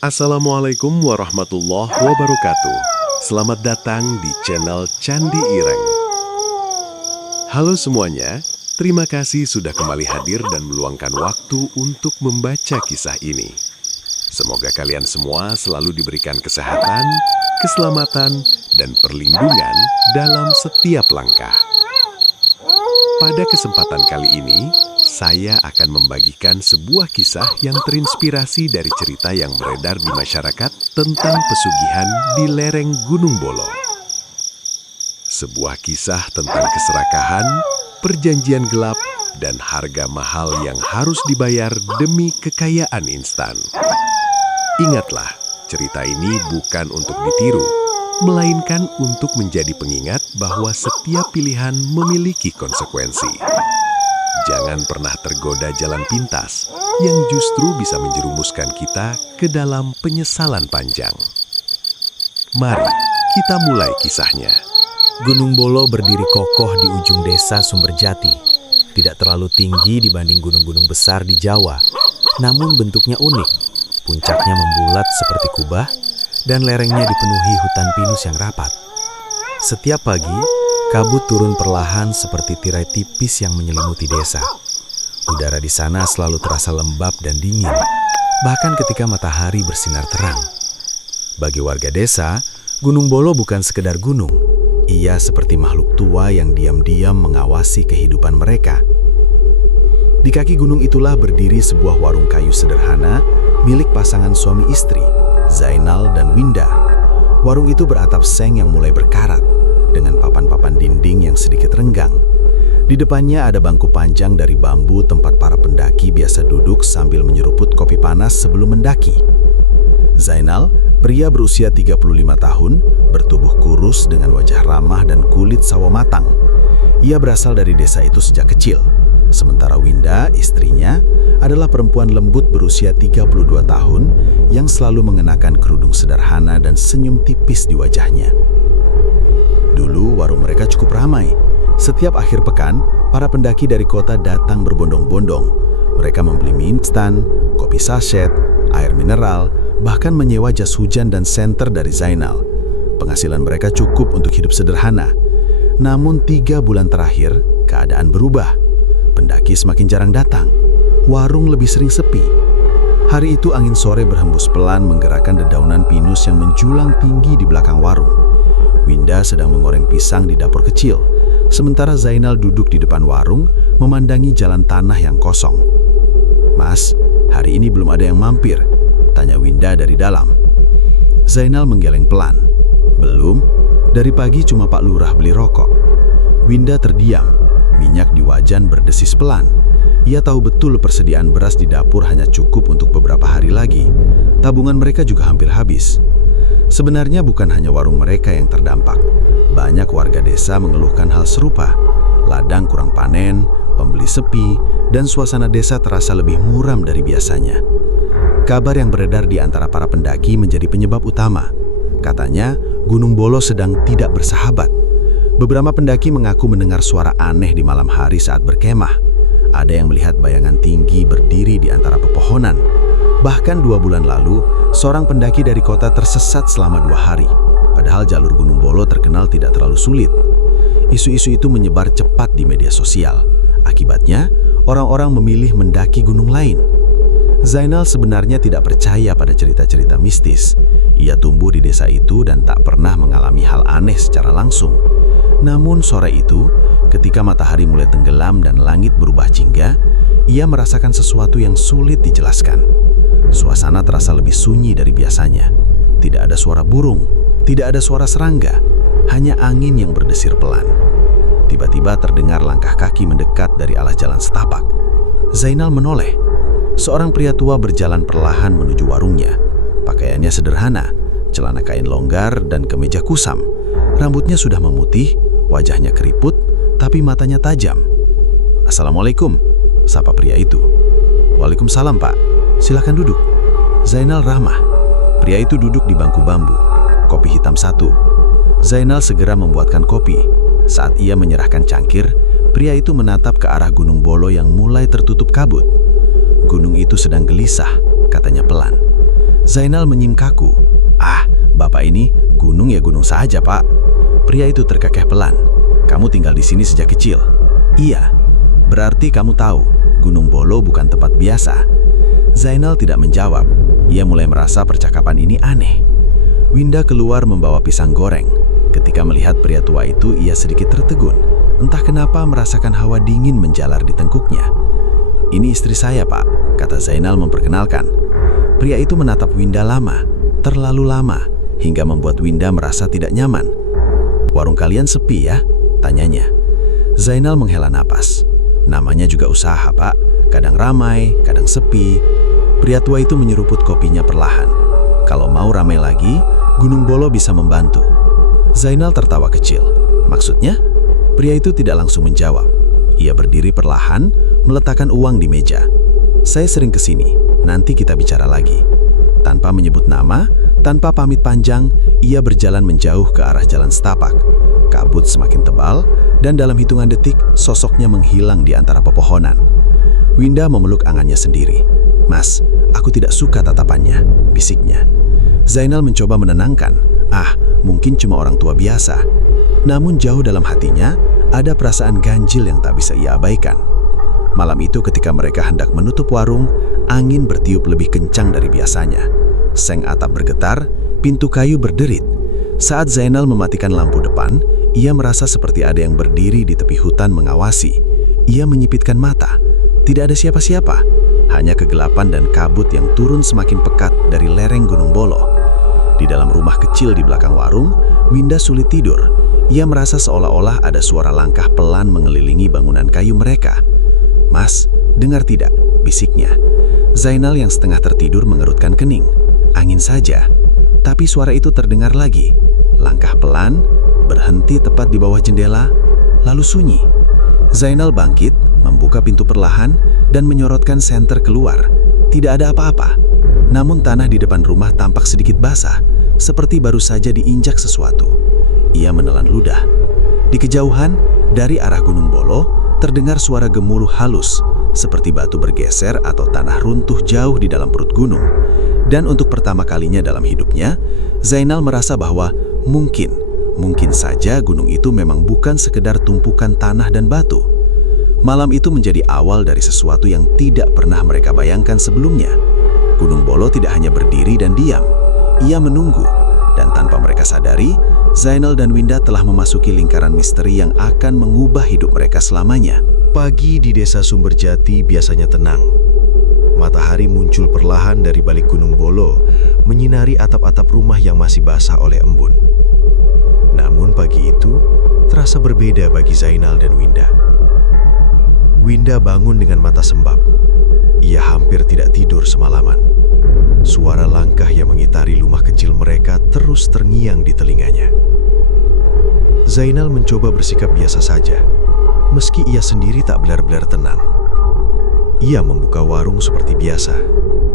Assalamualaikum warahmatullahi wabarakatuh. Selamat datang di channel Candi Ireng. Halo semuanya, terima kasih sudah kembali hadir dan meluangkan waktu untuk membaca kisah ini. Semoga kalian semua selalu diberikan kesehatan, keselamatan, dan perlindungan dalam setiap langkah. Pada kesempatan kali ini, saya akan membagikan sebuah kisah yang terinspirasi dari cerita yang beredar di masyarakat tentang pesugihan di lereng Gunung Bolo. Sebuah kisah tentang keserakahan, perjanjian gelap, dan harga mahal yang harus dibayar demi kekayaan instan. Ingatlah, cerita ini bukan untuk ditiru, melainkan untuk menjadi pengingat bahwa setiap pilihan memiliki konsekuensi. Jangan pernah tergoda jalan pintas yang justru bisa menjerumuskan kita ke dalam penyesalan panjang. Mari kita mulai kisahnya. Gunung Bolo berdiri kokoh di ujung desa Sumberjati. Tidak terlalu tinggi dibanding gunung-gunung besar di Jawa, namun bentuknya unik. Puncaknya membulat seperti kubah, dan lerengnya dipenuhi hutan pinus yang rapat. Setiap pagi, kabut turun perlahan seperti tirai tipis yang menyelimuti desa. Udara di sana selalu terasa lembab dan dingin, bahkan ketika matahari bersinar terang. Bagi warga desa, Gunung Bolo bukan sekedar gunung. Ia seperti makhluk tua yang diam-diam mengawasi kehidupan mereka. Di kaki gunung itulah berdiri sebuah warung kayu sederhana milik pasangan suami istri, Zainal dan Winda. Warung itu beratap seng yang mulai berkarat, dengan papan-papan dinding yang sedikit renggang. Di depannya ada bangku panjang dari bambu tempat para pendaki biasa duduk sambil menyeruput kopi panas sebelum mendaki. Zainal, pria berusia 35 tahun, bertubuh kurus dengan wajah ramah dan kulit sawo matang. Ia berasal dari desa itu sejak kecil. Sementara Winda, istrinya, adalah perempuan lembut berusia 32 tahun yang selalu mengenakan kerudung sederhana dan senyum tipis di wajahnya. Dulu warung mereka cukup ramai. Setiap akhir pekan, para pendaki dari kota datang berbondong-bondong. Mereka membeli mie instan, kopi saset, air mineral, bahkan menyewa jas hujan dan senter dari Zainal. Penghasilan mereka cukup untuk hidup sederhana. Namun 3 bulan terakhir, keadaan berubah. Pendaki semakin jarang datang. Warung lebih sering sepi. Hari itu angin sore berhembus pelan menggerakkan dedaunan pinus yang menjulang tinggi di belakang warung. Winda sedang mengoreng pisang di dapur kecil, sementara Zainal duduk di depan warung memandangi jalan tanah yang kosong. "Mas, hari ini belum ada yang mampir?" tanya Winda dari dalam. Zainal menggeleng pelan. "Belum, dari pagi cuma Pak Lurah beli rokok." Winda terdiam, minyak di wajan berdesis pelan. Ia tahu betul persediaan beras di dapur hanya cukup untuk beberapa hari lagi. Tabungan mereka juga hampir habis. Sebenarnya bukan hanya warung mereka yang terdampak. Banyak warga desa mengeluhkan hal serupa. Ladang kurang panen, pembeli sepi, dan suasana desa terasa lebih muram dari biasanya. Kabar yang beredar di antara para pendaki menjadi penyebab utama. Katanya, Gunung Bolo sedang tidak bersahabat. Beberapa pendaki mengaku mendengar suara aneh di malam hari saat berkemah. Ada yang melihat bayangan tinggi berdiri di antara pepohonan. Bahkan 2 bulan lalu, seorang pendaki dari kota tersesat selama 2 hari. Padahal jalur Gunung Bolo terkenal tidak terlalu sulit. Isu-isu itu menyebar cepat di media sosial. Akibatnya, orang-orang memilih mendaki gunung lain. Zainal sebenarnya tidak percaya pada cerita-cerita mistis. Ia tumbuh di desa itu dan tak pernah mengalami hal aneh secara langsung. Namun sore itu, ketika matahari mulai tenggelam dan langit berubah jingga, ia merasakan sesuatu yang sulit dijelaskan. Suasana terasa lebih sunyi dari biasanya. Tidak ada suara burung, tidak ada suara serangga, hanya angin yang berdesir pelan. Tiba-tiba terdengar langkah kaki mendekat dari alas jalan setapak. Zainal menoleh. Seorang pria tua berjalan perlahan menuju warungnya. Pakaiannya sederhana, celana kain longgar dan kemeja kusam. Rambutnya sudah memutih, wajahnya keriput, tapi matanya tajam. "Assalamualaikum," sapa pria itu. "Waalaikumsalam, Pak. Silakan duduk." Zainal ramah. Pria itu duduk di bangku bambu. Kopi hitam 1. Zainal segera membuatkan kopi. Saat ia menyerahkan cangkir, pria itu menatap ke arah Gunung Bolo yang mulai tertutup kabut. "Gunung itu sedang gelisah," katanya pelan. Zainal menyim kaku. "Ah, bapak ini gunung ya gunung saja, Pak." Pria itu terkekeh pelan. "Kamu tinggal di sini sejak kecil?" "Iya." "Berarti kamu tahu, Gunung Bolo bukan tempat biasa." Zainal tidak menjawab. Ia mulai merasa percakapan ini aneh. Winda keluar membawa pisang goreng. Ketika melihat pria tua itu, ia sedikit tertegun. Entah kenapa merasakan hawa dingin menjalar di tengkuknya. "Ini istri saya, Pak," kata Zainal memperkenalkan. Pria itu menatap Winda lama, terlalu lama, hingga membuat Winda merasa tidak nyaman. "Warung kalian sepi ya?" tanyanya. Zainal menghela napas. "Namanya juga usaha, Pak. Kadang ramai, kadang sepi." Pria tua itu menyeruput kopinya perlahan. "Kalau mau ramai lagi, Gunung Bolo bisa membantu." Zainal tertawa kecil. "Maksudnya?" Pria itu tidak langsung menjawab. Ia berdiri perlahan, meletakkan uang di meja. "Saya sering ke sini, nanti kita bicara lagi." Tanpa menyebut nama, tanpa pamit panjang, ia berjalan menjauh ke arah jalan setapak. Kabut semakin tebal, dan dalam hitungan detik, sosoknya menghilang di antara pepohonan. Winda memeluk angannya sendiri. "Mas, aku tidak suka tatapannya," bisiknya. Zainal mencoba menenangkan. "Ah, mungkin cuma orang tua biasa." Namun jauh dalam hatinya, ada perasaan ganjil yang tak bisa ia abaikan. Malam itu ketika mereka hendak menutup warung, angin bertiup lebih kencang dari biasanya. Seng atap bergetar, pintu kayu berderit. Saat Zainal mematikan lampu depan, ia merasa seperti ada yang berdiri di tepi hutan mengawasi. Ia menyipitkan mata. Tidak ada siapa-siapa, hanya kegelapan dan kabut yang turun semakin pekat dari lereng Gunung Bolo. Di dalam rumah kecil di belakang warung, Winda sulit tidur. Ia merasa seolah-olah ada suara langkah pelan mengelilingi bangunan kayu mereka. "Mas, dengar tidak?" bisiknya. Zainal yang setengah tertidur mengerutkan kening. Angin saja. Tapi suara itu terdengar lagi. Langkah pelan, berhenti tepat di bawah jendela, lalu sunyi. Zainal bangkit, membuka pintu perlahan, dan menyorotkan senter keluar. Tidak ada apa-apa. Namun tanah di depan rumah tampak sedikit basah, seperti baru saja diinjak sesuatu. Ia menelan ludah. Di kejauhan, dari arah Gunung Bolo, terdengar suara gemuruh halus, seperti batu bergeser atau tanah runtuh jauh di dalam perut gunung. Dan untuk pertama kalinya dalam hidupnya, Zainal merasa bahwa mungkin saja gunung itu memang bukan sekedar tumpukan tanah dan batu. Malam itu menjadi awal dari sesuatu yang tidak pernah mereka bayangkan sebelumnya. Gunung Bolo tidak hanya berdiri dan diam, ia menunggu. Dan tanpa mereka sadari, Zainal dan Winda telah memasuki lingkaran misteri yang akan mengubah hidup mereka selamanya. Pagi di desa Sumberjati biasanya tenang. Matahari muncul perlahan dari balik Gunung Bolo, menyinari atap-atap rumah yang masih basah oleh embun. Namun pagi itu terasa berbeda bagi Zainal dan Winda. Winda bangun dengan mata sembab. Ia hampir tidak tidur semalaman. Suara langkah yang mengitari rumah kecil mereka terus terngiang di telinganya. Zainal mencoba bersikap biasa saja, meski ia sendiri tak benar-benar tenang. Ia membuka warung seperti biasa,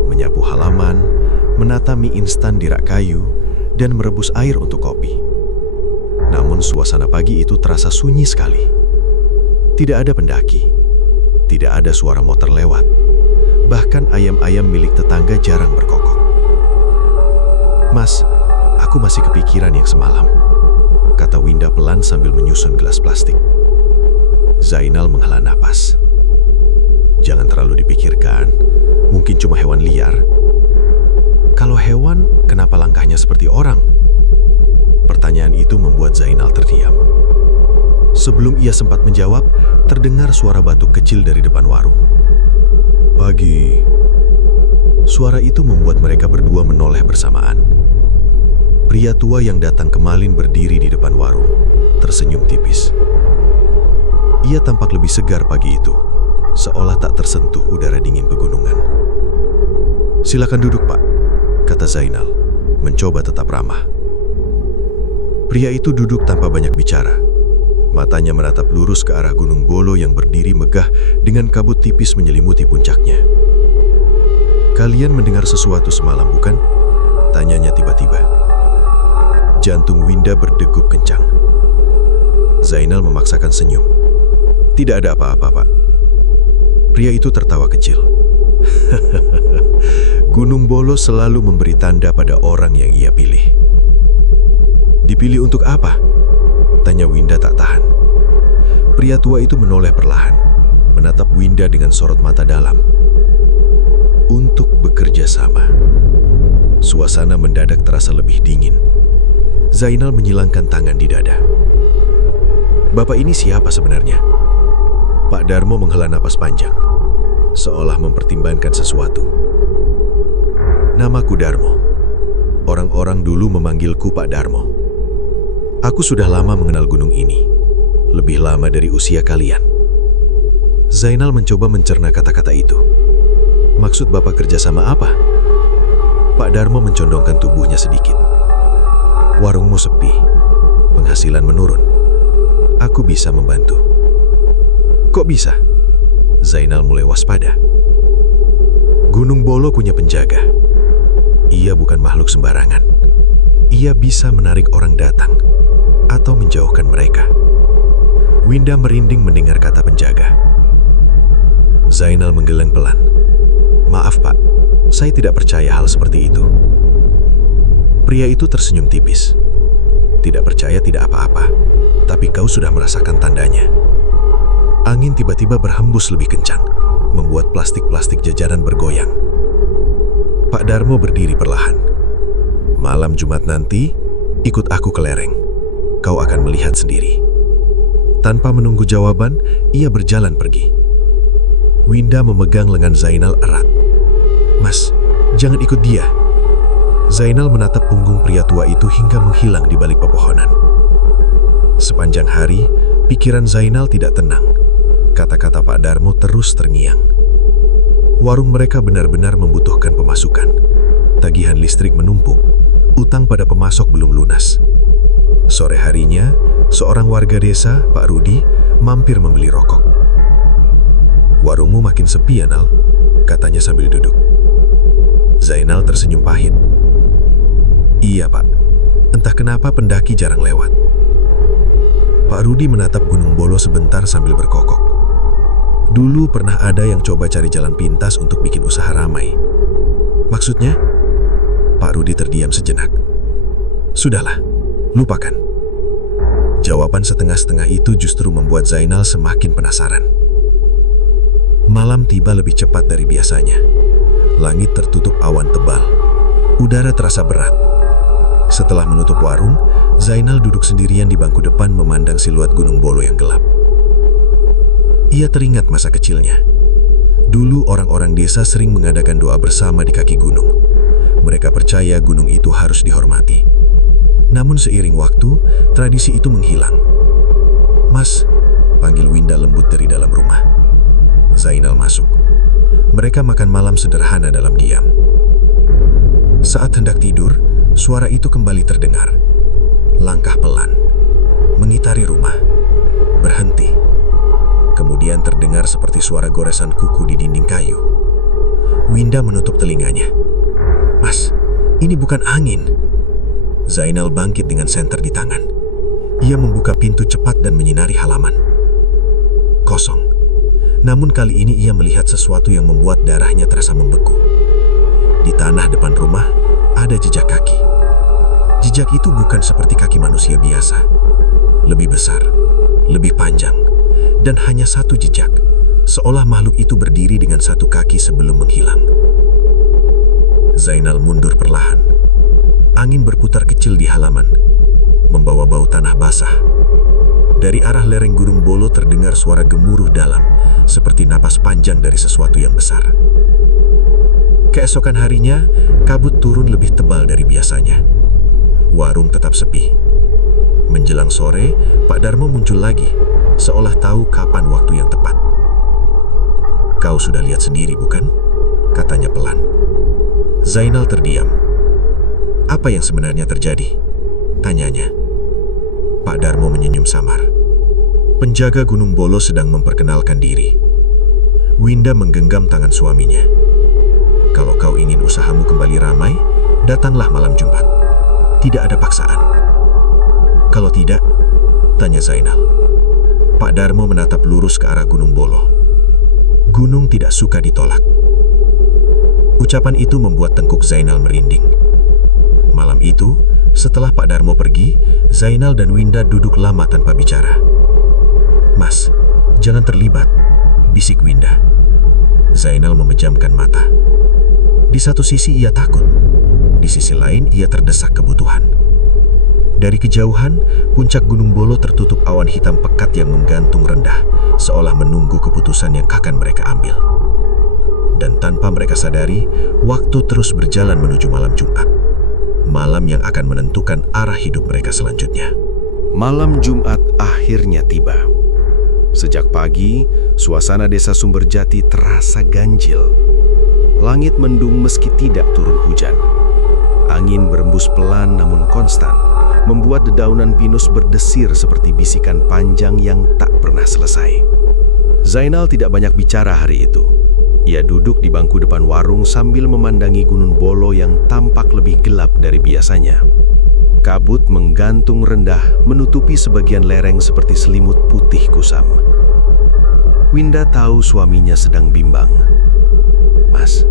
menyapu halaman, menata mie instan di rak kayu, dan merebus air untuk kopi. Namun suasana pagi itu terasa sunyi sekali. Tidak ada pendaki, tidak ada suara motor lewat. Bahkan ayam-ayam milik tetangga jarang berkokok. "Mas, aku masih kepikiran yang semalam," kata Winda pelan sambil menyusun gelas plastik. Zainal menghela napas. "Jangan terlalu dipikirkan, mungkin cuma hewan liar." "Kalau hewan, kenapa langkahnya seperti orang?" Pertanyaan itu membuat Zainal terdiam. Sebelum ia sempat menjawab, terdengar suara batuk kecil dari depan warung. "Pagi." Suara itu membuat mereka berdua menoleh bersamaan. Pria tua yang datang kemarin berdiri di depan warung, tersenyum tipis. Ia tampak lebih segar pagi itu, seolah tak tersentuh udara dingin pegunungan. "Silakan duduk, Pak," kata Zainal, mencoba tetap ramah. Pria itu duduk tanpa banyak bicara. Matanya menatap lurus ke arah Gunung Bolo yang berdiri megah dengan kabut tipis menyelimuti puncaknya. "Kalian mendengar sesuatu semalam, bukan?" tanyanya tiba-tiba. Jantung Winda berdegup kencang. Zainal memaksakan senyum. "Tidak ada apa-apa, Pak." Pria itu tertawa kecil. Gunung Bolo selalu memberi tanda pada orang yang ia pilih. Dipilih untuk apa? Tanya Winda tak tahan. Pria tua itu menoleh perlahan, menatap Winda dengan sorot mata dalam. Untuk bekerja sama. Suasana mendadak terasa lebih dingin. Zainal menyilangkan tangan di dada. Bapak ini siapa sebenarnya? Pak Darmo menghela napas panjang, seolah mempertimbangkan sesuatu. Namaku Darmo. Orang-orang dulu memanggilku Pak Darmo. Aku sudah lama mengenal gunung ini. Lebih lama dari usia kalian. Zainal mencoba mencerna kata-kata itu. Maksud Bapak kerjasama apa? Pak Darmo mencondongkan tubuhnya sedikit. Warungmu sepi. Penghasilan menurun. Aku bisa membantu. Kok bisa? Zainal mulai waspada. Gunung Bolo punya penjaga. Ia bukan makhluk sembarangan. Ia bisa menarik orang datang atau menjauhkan mereka. Winda merinding mendengar kata penjaga. Zainal menggeleng pelan. Maaf Pak, saya tidak percaya hal seperti itu. Pria itu tersenyum tipis. Tidak percaya tidak apa-apa, tapi kau sudah merasakan tandanya. Angin tiba-tiba berhembus lebih kencang, membuat plastik-plastik jajaran bergoyang. Pak Darmo berdiri perlahan. Malam Jumat nanti, ikut aku ke lereng. Kau akan melihat sendiri. Tanpa menunggu jawaban, ia berjalan pergi. Winda memegang lengan Zainal erat. Mas, jangan ikut dia. Zainal menatap punggung pria tua itu hingga menghilang di balik pepohonan. Sepanjang hari, pikiran Zainal tidak tenang. Kata-kata Pak Darmo terus terngiang. Warung mereka benar-benar membutuhkan pemasukan. Tagihan listrik menumpuk, utang pada pemasok belum lunas. Sore harinya, seorang warga desa, Pak Rudi, mampir membeli rokok. Warungmu makin sepi ya, Nal? Katanya sambil duduk. Zainal tersenyum pahit. Iya, Pak. Entah kenapa pendaki jarang lewat. Pak Rudi menatap Gunung Bolo sebentar sambil berkokok. Dulu pernah ada yang coba cari jalan pintas untuk bikin usaha ramai. Maksudnya? Pak Rudi terdiam sejenak. Sudahlah, lupakan. Jawaban setengah-setengah itu justru membuat Zainal semakin penasaran. Malam tiba lebih cepat dari biasanya. Langit tertutup awan tebal. Udara terasa berat. Setelah menutup warung, Zainal duduk sendirian di bangku depan memandang siluet Gunung Bolo yang gelap. Ia teringat masa kecilnya. Dulu orang-orang desa sering mengadakan doa bersama di kaki gunung. Mereka percaya gunung itu harus dihormati. Namun seiring waktu, tradisi itu menghilang. Mas, panggil Winda lembut dari dalam rumah. Zainal masuk. Mereka makan malam sederhana dalam diam. Saat hendak tidur, suara itu kembali terdengar. Langkah pelan, mengitari rumah, berhenti. Kemudian terdengar seperti suara goresan kuku di dinding kayu. Winda menutup telinganya. Mas, ini bukan angin. Zainal bangkit dengan senter di tangan. Ia membuka pintu cepat dan menyinari halaman. Kosong. Namun kali ini ia melihat sesuatu yang membuat darahnya terasa membeku. Di tanah depan rumah ada jejak kaki. Jejak itu bukan seperti kaki manusia biasa. Lebih besar, lebih panjang. Dan hanya satu jejak, seolah makhluk itu berdiri dengan satu kaki sebelum menghilang. Zainal mundur perlahan. Angin berputar kecil di halaman, membawa bau tanah basah. Dari arah lereng Gunung Bolo terdengar suara gemuruh dalam, seperti napas panjang dari sesuatu yang besar. Keesokan harinya, kabut turun lebih tebal dari biasanya. Warung tetap sepi. Menjelang sore, Pak Darmo muncul lagi, seolah tahu kapan waktu yang tepat. Kau sudah lihat sendiri, bukan? Katanya pelan. Zainal terdiam. Apa yang sebenarnya terjadi? Tanyanya. Pak Darmo menyenyum samar. Penjaga Gunung Bolo sedang memperkenalkan diri. Winda menggenggam tangan suaminya. Kalau kau ingin usahamu kembali ramai, datanglah malam Jumat. Tidak ada paksaan. Kalau tidak, tanya Zainal. Pak Darmo menatap lurus ke arah Gunung Bolo. Gunung tidak suka ditolak. Ucapan itu membuat tengkuk Zainal merinding. Malam itu, setelah Pak Darmo pergi, Zainal dan Winda duduk lama tanpa bicara. "Mas, jangan terlibat," bisik Winda. Zainal memejamkan mata. Di satu sisi ia takut, di sisi lain ia terdesak kebutuhan. Dari kejauhan, puncak Gunung Bolo tertutup awan hitam pekat yang menggantung rendah, seolah menunggu keputusan yang akan mereka ambil. Dan tanpa mereka sadari, waktu terus berjalan menuju malam Jumat. Malam yang akan menentukan arah hidup mereka selanjutnya. Malam Jumat akhirnya tiba. Sejak pagi, suasana desa Sumberjati terasa ganjil. Langit mendung meski tidak turun hujan. Angin berembus pelan namun konstan, membuat dedaunan pinus berdesir seperti bisikan panjang yang tak pernah selesai. Zainal tidak banyak bicara hari itu. Ia duduk di bangku depan warung sambil memandangi Gunung Bolo yang tampak lebih gelap dari biasanya. Kabut menggantung rendah menutupi sebagian lereng seperti selimut putih kusam. Winda tahu suaminya sedang bimbang. "Mas,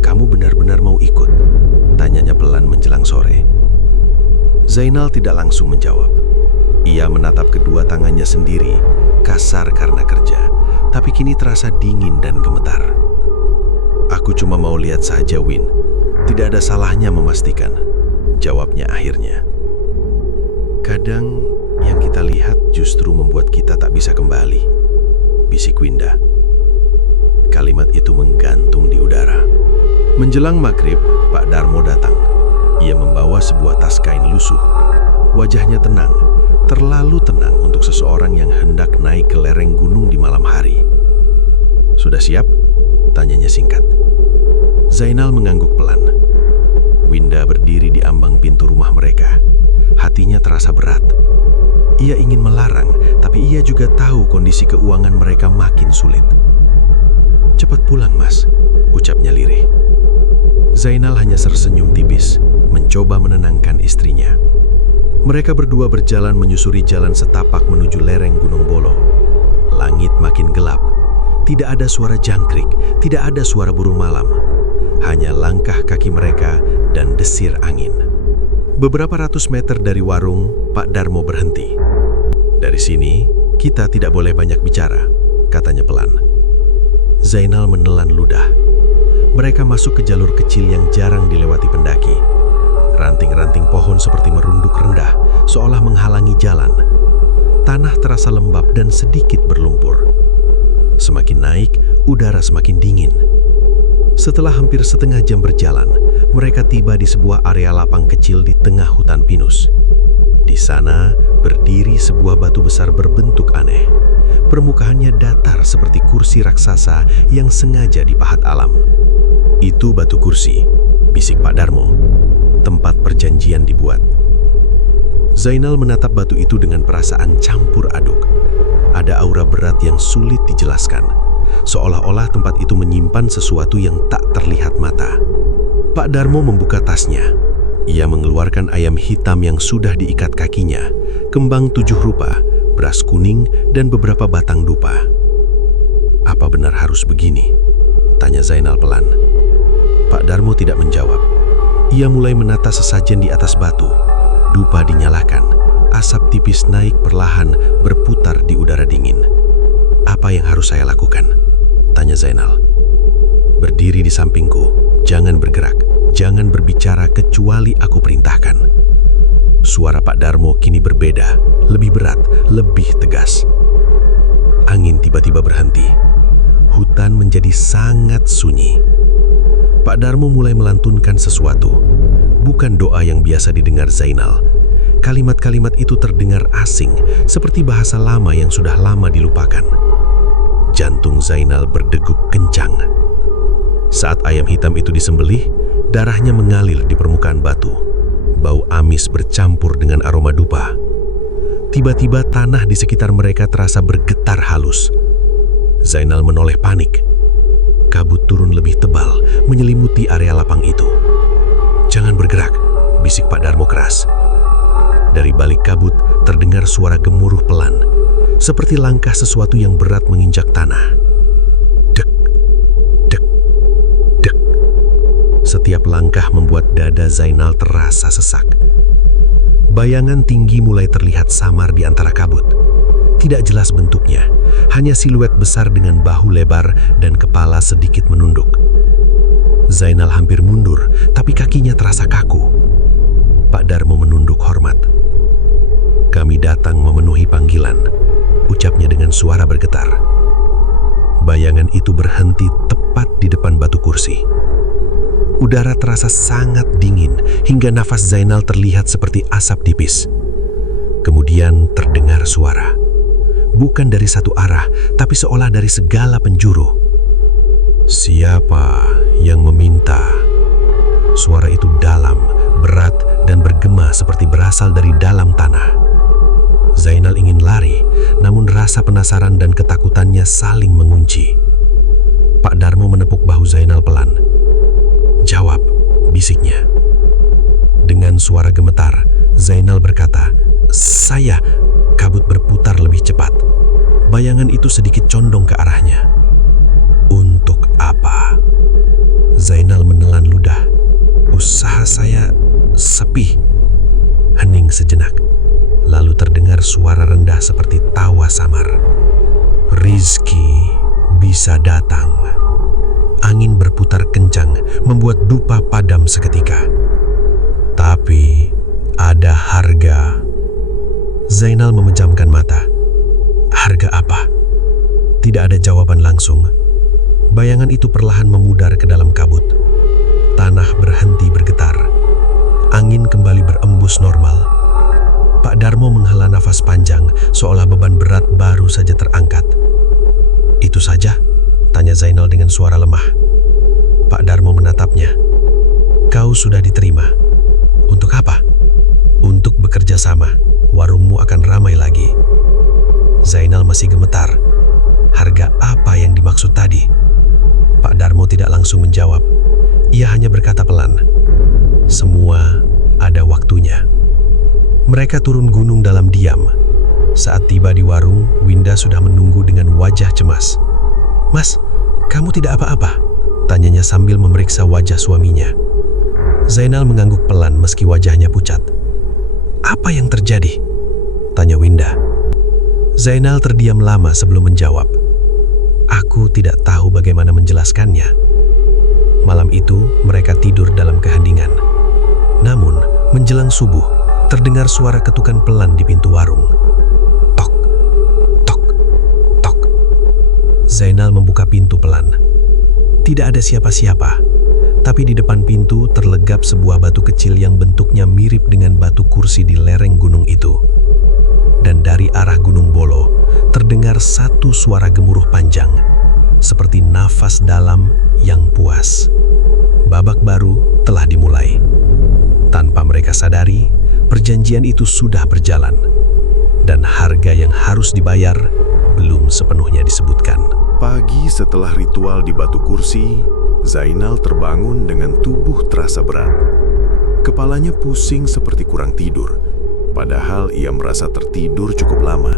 kamu benar-benar mau ikut?" tanyanya pelan menjelang sore. Zainal tidak langsung menjawab. Ia menatap kedua tangannya sendiri, kasar karena kerja, tapi kini terasa dingin dan gemetar. "Aku cuma mau lihat saja, Win. Tidak ada salahnya memastikan," jawabnya akhirnya. "Kadang yang kita lihat justru membuat kita tak bisa kembali," bisik Winda. Kalimat itu menggantung di udara. Menjelang maghrib, Pak Darmo datang. Ia membawa sebuah tas kain lusuh. Wajahnya tenang, terlalu tenang untuk seseorang yang hendak naik ke lereng gunung di malam hari. "Sudah siap?" tanyanya singkat. Zainal mengangguk pelan. Winda berdiri di ambang pintu rumah mereka. Hatinya terasa berat. Ia ingin melarang, tapi ia juga tahu kondisi keuangan mereka makin sulit. "Cepat pulang, Mas," ucapnya lirih. Zainal hanya tersenyum tipis, mencoba menenangkan istrinya. Mereka berdua berjalan menyusuri jalan setapak menuju lereng Gunung Bolo. Langit makin gelap. Tidak ada suara jangkrik, tidak ada suara burung malam. Hanya langkah kaki mereka dan desir angin. Beberapa ratus meter dari warung, Pak Darmo berhenti. "Dari sini, kita tidak boleh banyak bicara," katanya pelan. Zainal menelan ludah. Mereka masuk ke jalur kecil yang jarang dilewati pendaki. Ranting-ranting pohon seperti merunduk rendah, seolah menghalangi jalan. Tanah terasa lembab dan sedikit berlumpur. Semakin naik, udara semakin dingin. Setelah hampir setengah jam berjalan, mereka tiba di sebuah area lapang kecil di tengah hutan pinus. Di sana, berdiri sebuah batu besar berbentuk aneh. Permukaannya datar seperti kursi raksasa yang sengaja dipahat alam. "Itu batu kursi," bisik Pak Darmo. "Tempat perjanjian dibuat." Zainal menatap batu itu dengan perasaan campur aduk. Ada aura berat yang sulit dijelaskan, seolah-olah tempat itu menyimpan sesuatu yang tak terlihat mata. Pak Darmo membuka tasnya. Ia mengeluarkan ayam hitam yang sudah diikat kakinya, kembang 7 rupa, beras kuning, dan beberapa batang dupa. "Apa benar harus begini?" tanya Zainal pelan. Pak Darmo tidak menjawab. Ia mulai menata sesajen di atas batu. Dupa dinyalakan, asap tipis naik perlahan berputar di udara dingin. "Apa yang harus saya lakukan?" tanya Zainal. "Berdiri di sampingku, jangan bergerak, jangan berbicara kecuali aku perintahkan." Suara Pak Darmo kini berbeda, lebih berat, lebih tegas. Angin tiba-tiba berhenti. Hutan menjadi sangat sunyi. Pak Darmo mulai melantunkan sesuatu. Bukan doa yang biasa didengar Zainal. Kalimat-kalimat itu terdengar asing, seperti bahasa lama yang sudah lama dilupakan. Jantung Zainal berdegup kencang. Saat ayam hitam itu disembelih, darahnya mengalir di permukaan batu. Bau amis bercampur dengan aroma dupa. Tiba-tiba tanah di sekitar mereka terasa bergetar halus. Zainal menoleh panik. Kabut turun lebih tebal, menyelimuti area lapang itu. "Jangan bergerak," bisik Pak Darmo keras. Dari balik kabut terdengar suara gemuruh pelan, seperti langkah sesuatu yang berat menginjak tanah. Dek, dek, dek. Setiap langkah membuat dada Zainal terasa sesak. Bayangan tinggi mulai terlihat samar di antara kabut. Tidak jelas bentuknya, hanya siluet besar dengan bahu lebar dan kepala sedikit menunduk. Zainal hampir mundur, tapi kakinya terasa kaku. Pak Darmo menunduk hormat. "Kami datang memenuhi panggilan," ucapnya dengan suara bergetar. Bayangan itu berhenti tepat di depan batu kursi. Udara terasa sangat dingin hingga nafas Zainal terlihat seperti asap tipis. Kemudian terdengar suara. Bukan dari satu arah, tapi seolah dari segala penjuru. "Siapa yang meminta?" Suara itu dalam, berat, dan bergema seperti berasal dari dalam tanah. Zainal ingin lari, namun rasa penasaran dan ketakutannya saling mengunci. Pak Darmo menepuk bahu Zainal pelan. "Jawab," bisiknya. Dengan suara gemetar, Zainal berkata, "Saya." Kabut berputar lebih cepat. Bayangan itu sedikit condong ke arahnya. "Untuk apa?" Zainal menelan ludah. "Usaha saya sepi." Hening sejenak. Lalu terdengar suara rendah seperti tawa samar. "Rizki bisa datang." Angin berputar kencang, membuat dupa padam seketika. "Tapi ada harga." Zainal memejamkan mata. "Harga apa?" Tidak ada jawaban langsung. Bayangan itu perlahan memudar ke dalam kabut. Tanah berhenti bergetar. Angin kembali berembus normal. Pak Darmo menghela nafas panjang, seolah beban berat baru saja terangkat. "Itu saja?" tanya Zainal dengan suara lemah. Pak Darmo menatapnya. "Kau sudah diterima. Untuk apa?" "Untuk bekerja sama. Warungmu akan ramai lagi." Zainal masih gemetar. Harga apa yang dimaksud tadi? Pak Darmo tidak langsung menjawab. Ia hanya berkata pelan, "Semua ada waktunya." Mereka turun gunung dalam diam. Saat tiba di warung, Winda sudah menunggu dengan wajah cemas. "Mas, kamu tidak apa-apa?" tanyanya sambil memeriksa wajah suaminya. Zainal mengangguk pelan meski wajahnya pucat. "Apa yang terjadi?" tanya Winda. Zainal terdiam lama sebelum menjawab. "Aku tidak tahu bagaimana menjelaskannya." Malam itu mereka tidur dalam keheningan. Namun, menjelang subuh, terdengar suara ketukan pelan di pintu warung. Tok, tok, tok. Zainal membuka pintu pelan. Tidak ada siapa-siapa, tapi di depan pintu terlegap sebuah batu kecil yang bentuknya mirip dengan batu kursi di lereng gunung itu. Dan dari arah Gunung Bolo, terdengar satu suara gemuruh panjang, seperti nafas dalam yang puas. Babak baru telah dimulai. Tanpa mereka sadari, perjanjian itu sudah berjalan, dan harga yang harus dibayar belum sepenuhnya disebutkan. Pagi setelah ritual di batu kursi, Zainal terbangun dengan tubuh terasa berat. Kepalanya pusing seperti kurang tidur, padahal ia merasa tertidur cukup lama.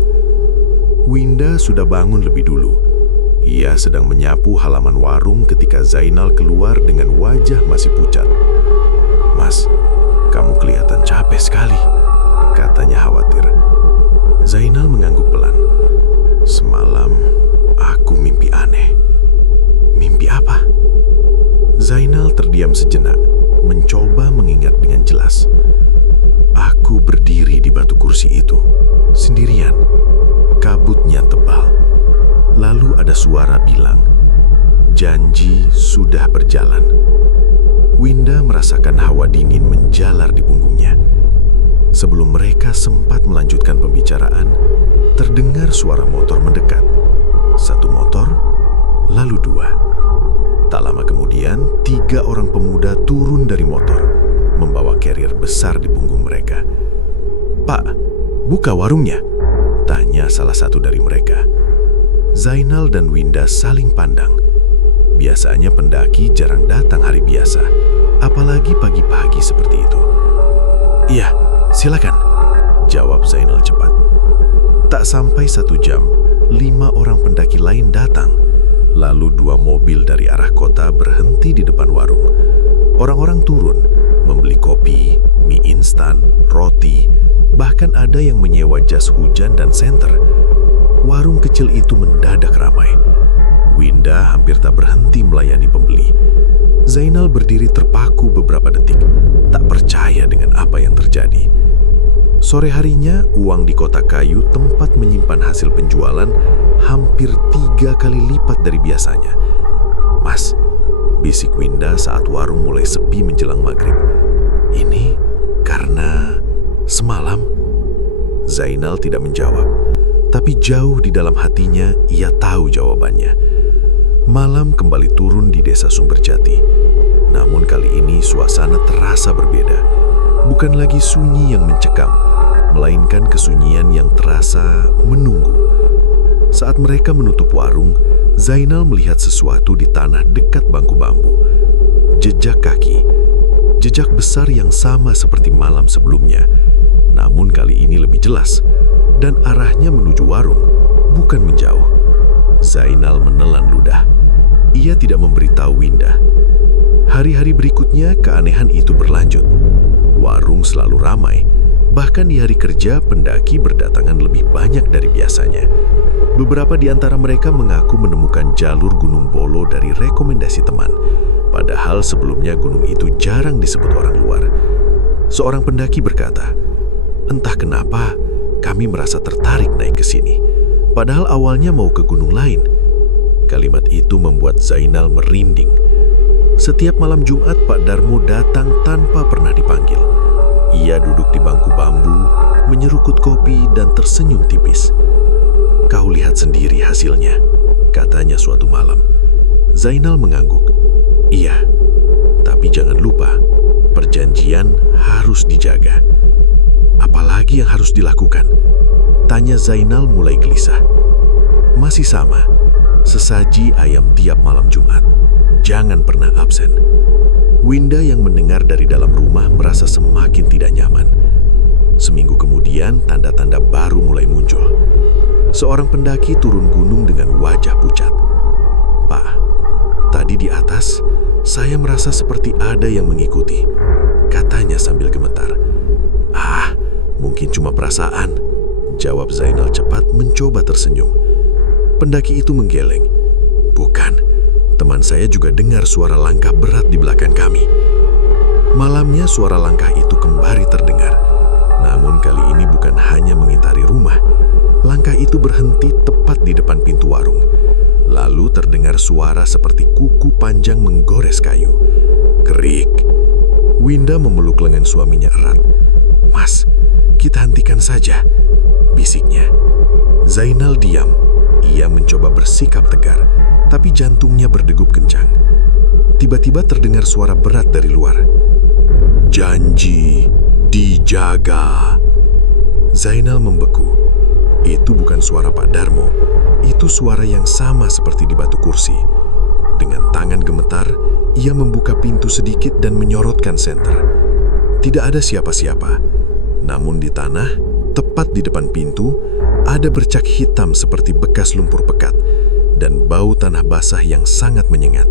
Winda sudah bangun lebih dulu. Ia sedang menyapu halaman warung ketika Zainal keluar dengan wajah masih pucat. "Mas, kamu kelihatan capek sekali," katanya khawatir. Zainal mengangguk pelan. "Semalam aku mimpi aneh." "Mimpi apa?" Zainal terdiam sejenak, mencoba mengingat dengan jelas. "Aku berdiri di batu kursi itu, sendirian. Kabutnya tebal. Lalu ada suara bilang, 'Janji sudah berjalan.'" Winda merasakan hawa dingin menjalar di punggungnya. Sebelum mereka sempat melanjutkan pembicaraan, terdengar suara motor mendekat. Satu motor, lalu dua. Tak lama kemudian, 3 orang pemuda turun dari motor, membawa carrier besar di punggung mereka. "Pak, buka warungnya," tanya salah satu dari mereka. Zainal dan Winda saling pandang. Biasanya pendaki jarang datang hari biasa, apalagi pagi-pagi seperti itu. "Iya, silakan," jawab Zainal cepat. Tak sampai 1 jam, 5 orang pendaki lain datang. Lalu 2 mobil dari arah kota berhenti di depan warung. Orang-orang turun, membeli kopi, mie instan, roti, bahkan ada yang menyewa jas hujan dan senter. Warung kecil itu mendadak ramai. Winda hampir tak berhenti melayani pembeli. Zainal berdiri terpaku beberapa detik, tak percaya dengan apa yang terjadi. Sore harinya, uang di kotak kayu tempat menyimpan hasil penjualan hampir 3 kali lipat dari biasanya. "Mas," bisik Winda saat warung mulai sepi menjelang maghrib. "Ini karena semalam?" Zainal tidak menjawab, tapi jauh di dalam hatinya ia tahu jawabannya. Malam kembali turun di desa Sumberjati. Namun kali ini suasana terasa berbeda. Bukan lagi sunyi yang mencekam, melainkan kesunyian yang terasa menunggu. Saat mereka menutup warung, Zainal melihat sesuatu di tanah dekat bangku bambu. Jejak kaki. Jejak besar yang sama seperti malam sebelumnya. Namun kali ini lebih jelas. Dan arahnya menuju warung, bukan menjauh. Zainal menelan ludah. Ia tidak memberitahu Winda. Hari-hari berikutnya keanehan itu berlanjut. Warung selalu ramai. Bahkan di hari kerja pendaki berdatangan lebih banyak dari biasanya. Beberapa di antara mereka mengaku menemukan jalur Gunung Bolo dari rekomendasi teman. Padahal sebelumnya gunung itu jarang disebut orang luar. Seorang pendaki berkata, "Entah kenapa kami merasa tertarik naik ke sini. Padahal awalnya mau ke gunung lain." Kalimat itu membuat Zainal merinding. Setiap malam Jumat, Pak Darmo datang tanpa pernah dipanggil. Ia duduk di bangku bambu, menyerukut kopi dan tersenyum tipis. "Kau lihat sendiri hasilnya," katanya suatu malam. Zainal mengangguk. "Iya, tapi jangan lupa, perjanjian harus dijaga." "Apalagi yang harus dilakukan?" tanya Zainal mulai gelisah. "Masih sama, sesaji ayam tiap malam Jumat. Jangan pernah absen." Winda yang mendengar dari dalam rumah merasa semakin tidak nyaman. Seminggu kemudian, tanda-tanda baru mulai muncul. Seorang pendaki turun gunung dengan wajah pucat. "Pak, tadi di atas, saya merasa seperti ada yang mengikuti," katanya sambil gemetar. "Ah, mungkin cuma perasaan," jawab Zainal cepat mencoba tersenyum. Pendaki itu menggeleng. "Bukan, teman saya juga dengar suara langkah berat di belakang kami." Malamnya suara langkah itu kembali terdengar. Namun kali ini bukan hanya mengitari rumah. Langkah itu berhenti tepat di depan pintu warung. Lalu terdengar suara seperti kuku panjang menggores kayu. Kerik. Winda memeluk lengan suaminya erat. "Mas, kita hentikan saja," bisiknya. Zainal diam. Ia mencoba bersikap tegar, tapi jantungnya berdegup kencang. Tiba-tiba terdengar suara berat dari luar. "Janji dijaga." Zainal membeku. Itu bukan suara Pak Darmo. Itu suara yang sama seperti di batu kursi. Dengan tangan gemetar, ia membuka pintu sedikit dan menyorotkan senter. Tidak ada siapa-siapa. Namun di tanah, tepat di depan pintu, ada bercak hitam seperti bekas lumpur pekat dan bau tanah basah yang sangat menyengat.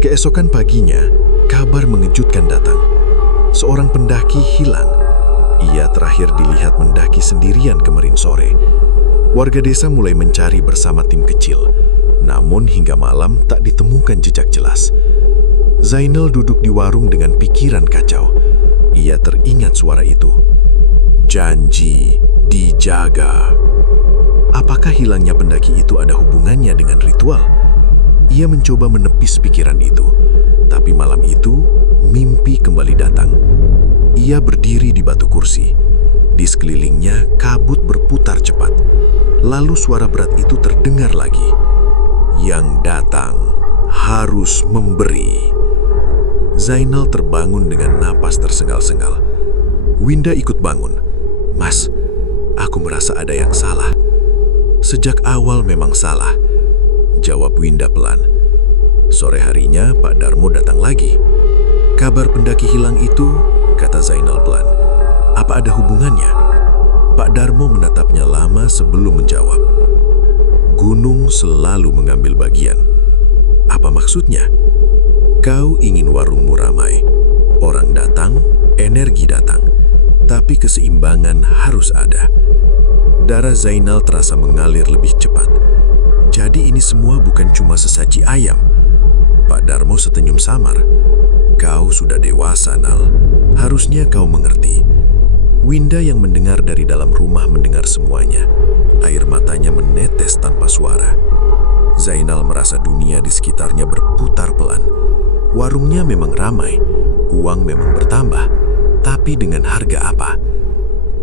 Keesokan paginya, kabar mengejutkan datang. Seorang pendaki hilang. Ia terakhir dilihat mendaki sendirian kemarin sore. Warga desa mulai mencari bersama tim kecil. Namun hingga malam tak ditemukan jejak jelas. Zainal duduk di warung dengan pikiran kacau. Ia teringat suara itu. Janji dijaga. Apakah hilangnya pendaki itu ada hubungannya dengan ritual? Ia mencoba menepis pikiran itu. Tapi malam itu, mimpi kembali datang. Ia berdiri di batu kursi. Di sekelilingnya, kabut berputar cepat. Lalu suara berat itu terdengar lagi. Yang datang harus memberi. Zainal terbangun dengan napas tersengal-sengal. Winda ikut bangun. Mas, aku merasa ada yang salah. Sejak awal memang salah, jawab Winda pelan. Sore harinya Pak Darmo datang lagi. Kabar pendaki hilang itu, kata Zainal pelan. Apa ada hubungannya? Pak Darmo menatapnya lama sebelum menjawab. Gunung selalu mengambil bagian. Apa maksudnya? Kau ingin warungmu ramai. Orang datang, energi datang. Tapi keseimbangan harus ada. Darah Zainal terasa mengalir lebih cepat. Jadi ini semua bukan cuma sesaji ayam. Pak Darmo setenyum samar. Kau sudah dewasa, Nal. Harusnya kau mengerti. Winda yang mendengar dari dalam rumah mendengar semuanya. Air matanya menetes tanpa suara. Zainal merasa dunia di sekitarnya berputar pelan. Warungnya memang ramai, uang memang bertambah, tapi dengan harga apa?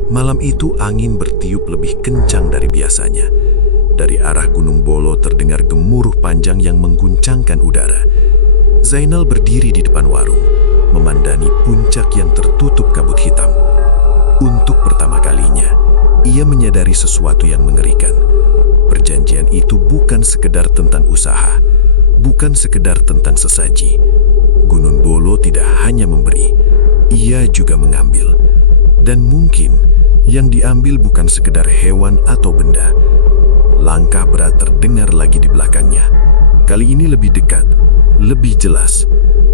Malam itu angin bertiup lebih kencang dari biasanya. Dari arah Gunung Bolo terdengar gemuruh panjang yang mengguncangkan udara. Zainal berdiri di depan warung, memandani puncak yang tertutup kabut hitam. Untuk pertama kalinya, ia menyadari sesuatu yang mengerikan. Perjanjian itu bukan sekedar tentang usaha, bukan sekedar tentang sesaji. Gunung Bolo tidak hanya memberi, ia juga mengambil. Dan mungkin yang diambil bukan sekedar hewan atau benda. Langkah berat terdengar lagi di belakangnya. Kali ini lebih dekat, lebih jelas,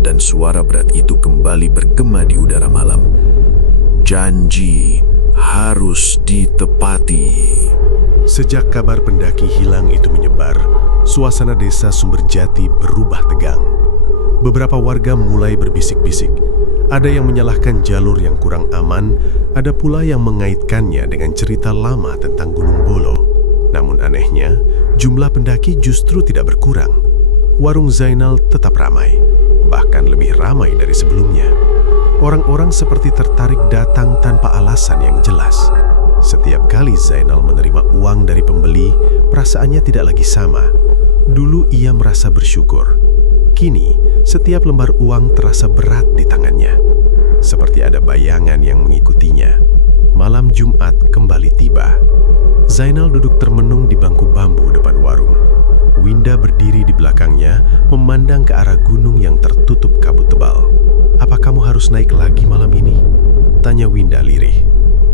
dan suara berat itu kembali bergema di udara malam. Janji harus ditepati. Sejak kabar pendaki hilang itu menyebar, suasana desa Sumberjati berubah tegang. Beberapa warga mulai berbisik-bisik. Ada yang menyalahkan jalur yang kurang aman, ada pula yang mengaitkannya dengan cerita lama tentang Gunung Bolo. Namun anehnya, jumlah pendaki justru tidak berkurang. Warung Zainal tetap ramai, bahkan lebih ramai dari sebelumnya. Orang-orang seperti tertarik datang tanpa alasan yang jelas. Setiap kali Zainal menerima uang dari pembeli, perasaannya tidak lagi sama. Dulu ia merasa bersyukur. Kini, setiap lembar uang terasa berat di tangannya. Seperti ada bayangan yang mengikutinya. Malam Jumat kembali tiba. Zainal duduk termenung di bangku bambu depan warung. Winda berdiri di belakangnya, memandang ke arah gunung yang tertutup kabut tebal. "Apa kamu harus naik lagi malam ini?" tanya Winda lirih.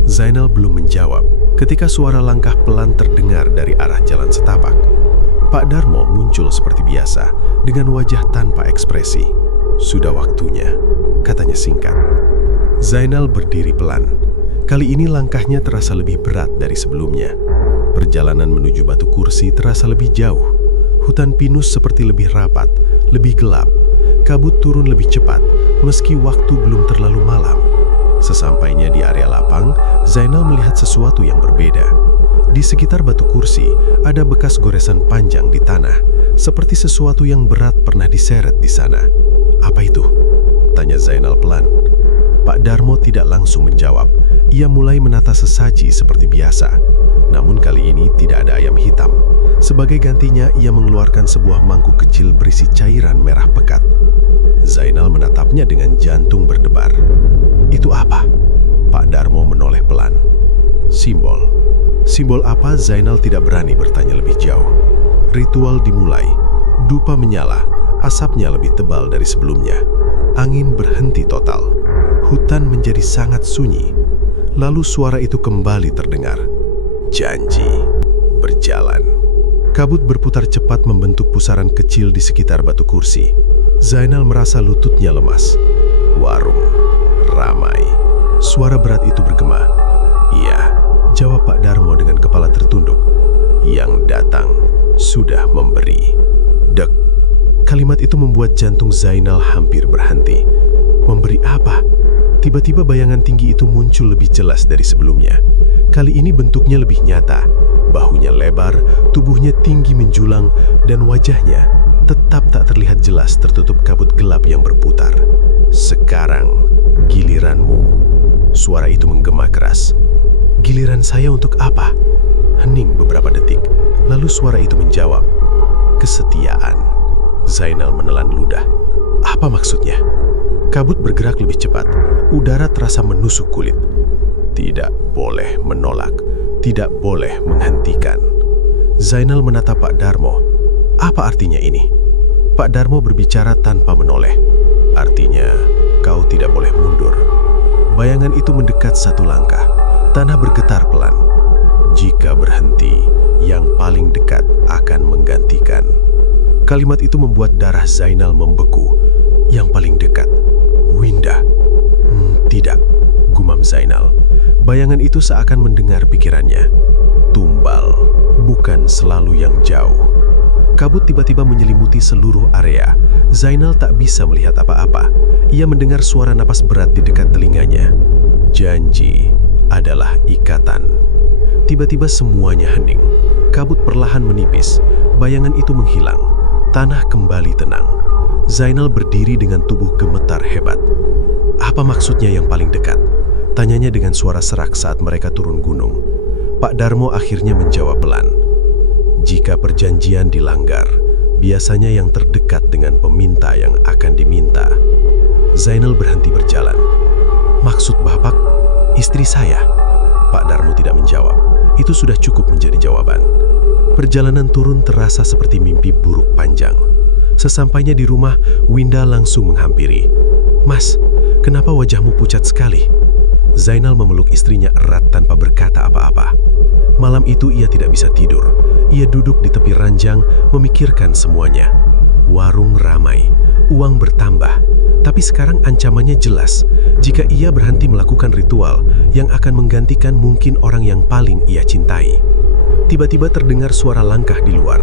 Zainal belum menjawab ketika suara langkah pelan terdengar dari arah jalan setapak. Pak Darmo muncul seperti biasa dengan wajah tanpa ekspresi. "Sudah waktunya," katanya singkat. Zainal berdiri pelan. Kali ini langkahnya terasa lebih berat dari sebelumnya. Perjalanan menuju Batu Kursi terasa lebih jauh. Hutan pinus seperti lebih rapat, lebih gelap. Kabut turun lebih cepat, meski waktu belum terlalu malam. Sesampainya di area lapang, Zainal melihat sesuatu yang berbeda. Di sekitar Batu Kursi, ada bekas goresan panjang di tanah, seperti sesuatu yang berat pernah diseret di sana. "Apa itu?" tanya Zainal pelan. Pak Darmo tidak langsung menjawab. Ia mulai menata sesaji seperti biasa. Namun kali ini tidak ada ayam hitam. Sebagai gantinya, ia mengeluarkan sebuah mangkuk kecil berisi cairan merah pekat. Zainal menatapnya dengan jantung berdebar. "Itu apa?" Pak Darmo menoleh pelan. "Simbol." Simbol apa? Zainal tidak berani bertanya lebih jauh. Ritual dimulai. Dupa menyala. Asapnya lebih tebal dari sebelumnya. Angin berhenti total. Hutan menjadi sangat sunyi. Lalu suara itu kembali terdengar. Janji berjalan. Kabut berputar cepat membentuk pusaran kecil di sekitar Batu Kursi. Zainal merasa lututnya lemas. Warung ramai. Suara berat itu bergema. "Iya," jawab Pak Darmo dengan kepala tertunduk. "Yang datang sudah memberi." Dek. Kalimat itu membuat jantung Zainal hampir berhenti. Memberi apa? Tiba-tiba bayangan tinggi itu muncul lebih jelas dari sebelumnya. Kali ini bentuknya lebih nyata. Bahunya lebar, tubuhnya tinggi menjulang, dan wajahnya tetap tak terlihat jelas tertutup kabut gelap yang berputar. "Sekarang giliranmu." Suara itu menggema keras. "Giliran saya untuk apa?" Hening beberapa detik, lalu suara itu menjawab, "Kesetiaan." Zainal menelan ludah. Apa maksudnya? Kabut bergerak lebih cepat, udara terasa menusuk kulit. Tidak boleh menolak, tidak boleh menghentikan. Zainal menatap Pak Darmo. Apa artinya ini? Pak Darmo berbicara tanpa menoleh. Artinya, kau tidak boleh mundur. Bayangan itu mendekat satu langkah. Tanah bergetar pelan. Jika berhenti, yang paling dekat akan menggantikan. Kalimat itu membuat darah Zainal membeku. Yang paling dekat, Winda. Tidak, gumam Zainal. Bayangan itu seakan mendengar pikirannya. Tumbal, bukan selalu yang jauh. Kabut tiba-tiba menyelimuti seluruh area. Zainal tak bisa melihat apa-apa. Ia mendengar suara napas berat di dekat telinganya. Janji adalah ikatan. Tiba-tiba semuanya hening. Kabut perlahan menipis. Bayangan itu menghilang. Tanah kembali tenang. Zainal berdiri dengan tubuh gemetar hebat. Apa maksudnya yang paling dekat? Tanyanya dengan suara serak saat mereka turun gunung. Pak Darmo akhirnya menjawab pelan. Jika perjanjian dilanggar, biasanya yang terdekat dengan peminta yang akan diminta. Zainal berhenti berjalan. Maksud Bapak, istri saya? Pak Darmo tidak menjawab. Itu sudah cukup menjadi jawaban. Perjalanan turun terasa seperti mimpi buruk panjang. Sesampainya di rumah, Winda langsung menghampiri. Mas, kenapa wajahmu pucat sekali? Zainal memeluk istrinya erat tanpa berkata apa-apa. Malam itu ia tidak bisa tidur. Ia duduk di tepi ranjang, memikirkan semuanya. Warung ramai, uang bertambah. Tapi sekarang ancamannya jelas. Jika ia berhenti melakukan ritual yang akan menggantikan mungkin orang yang paling ia cintai. Tiba-tiba terdengar suara langkah di luar.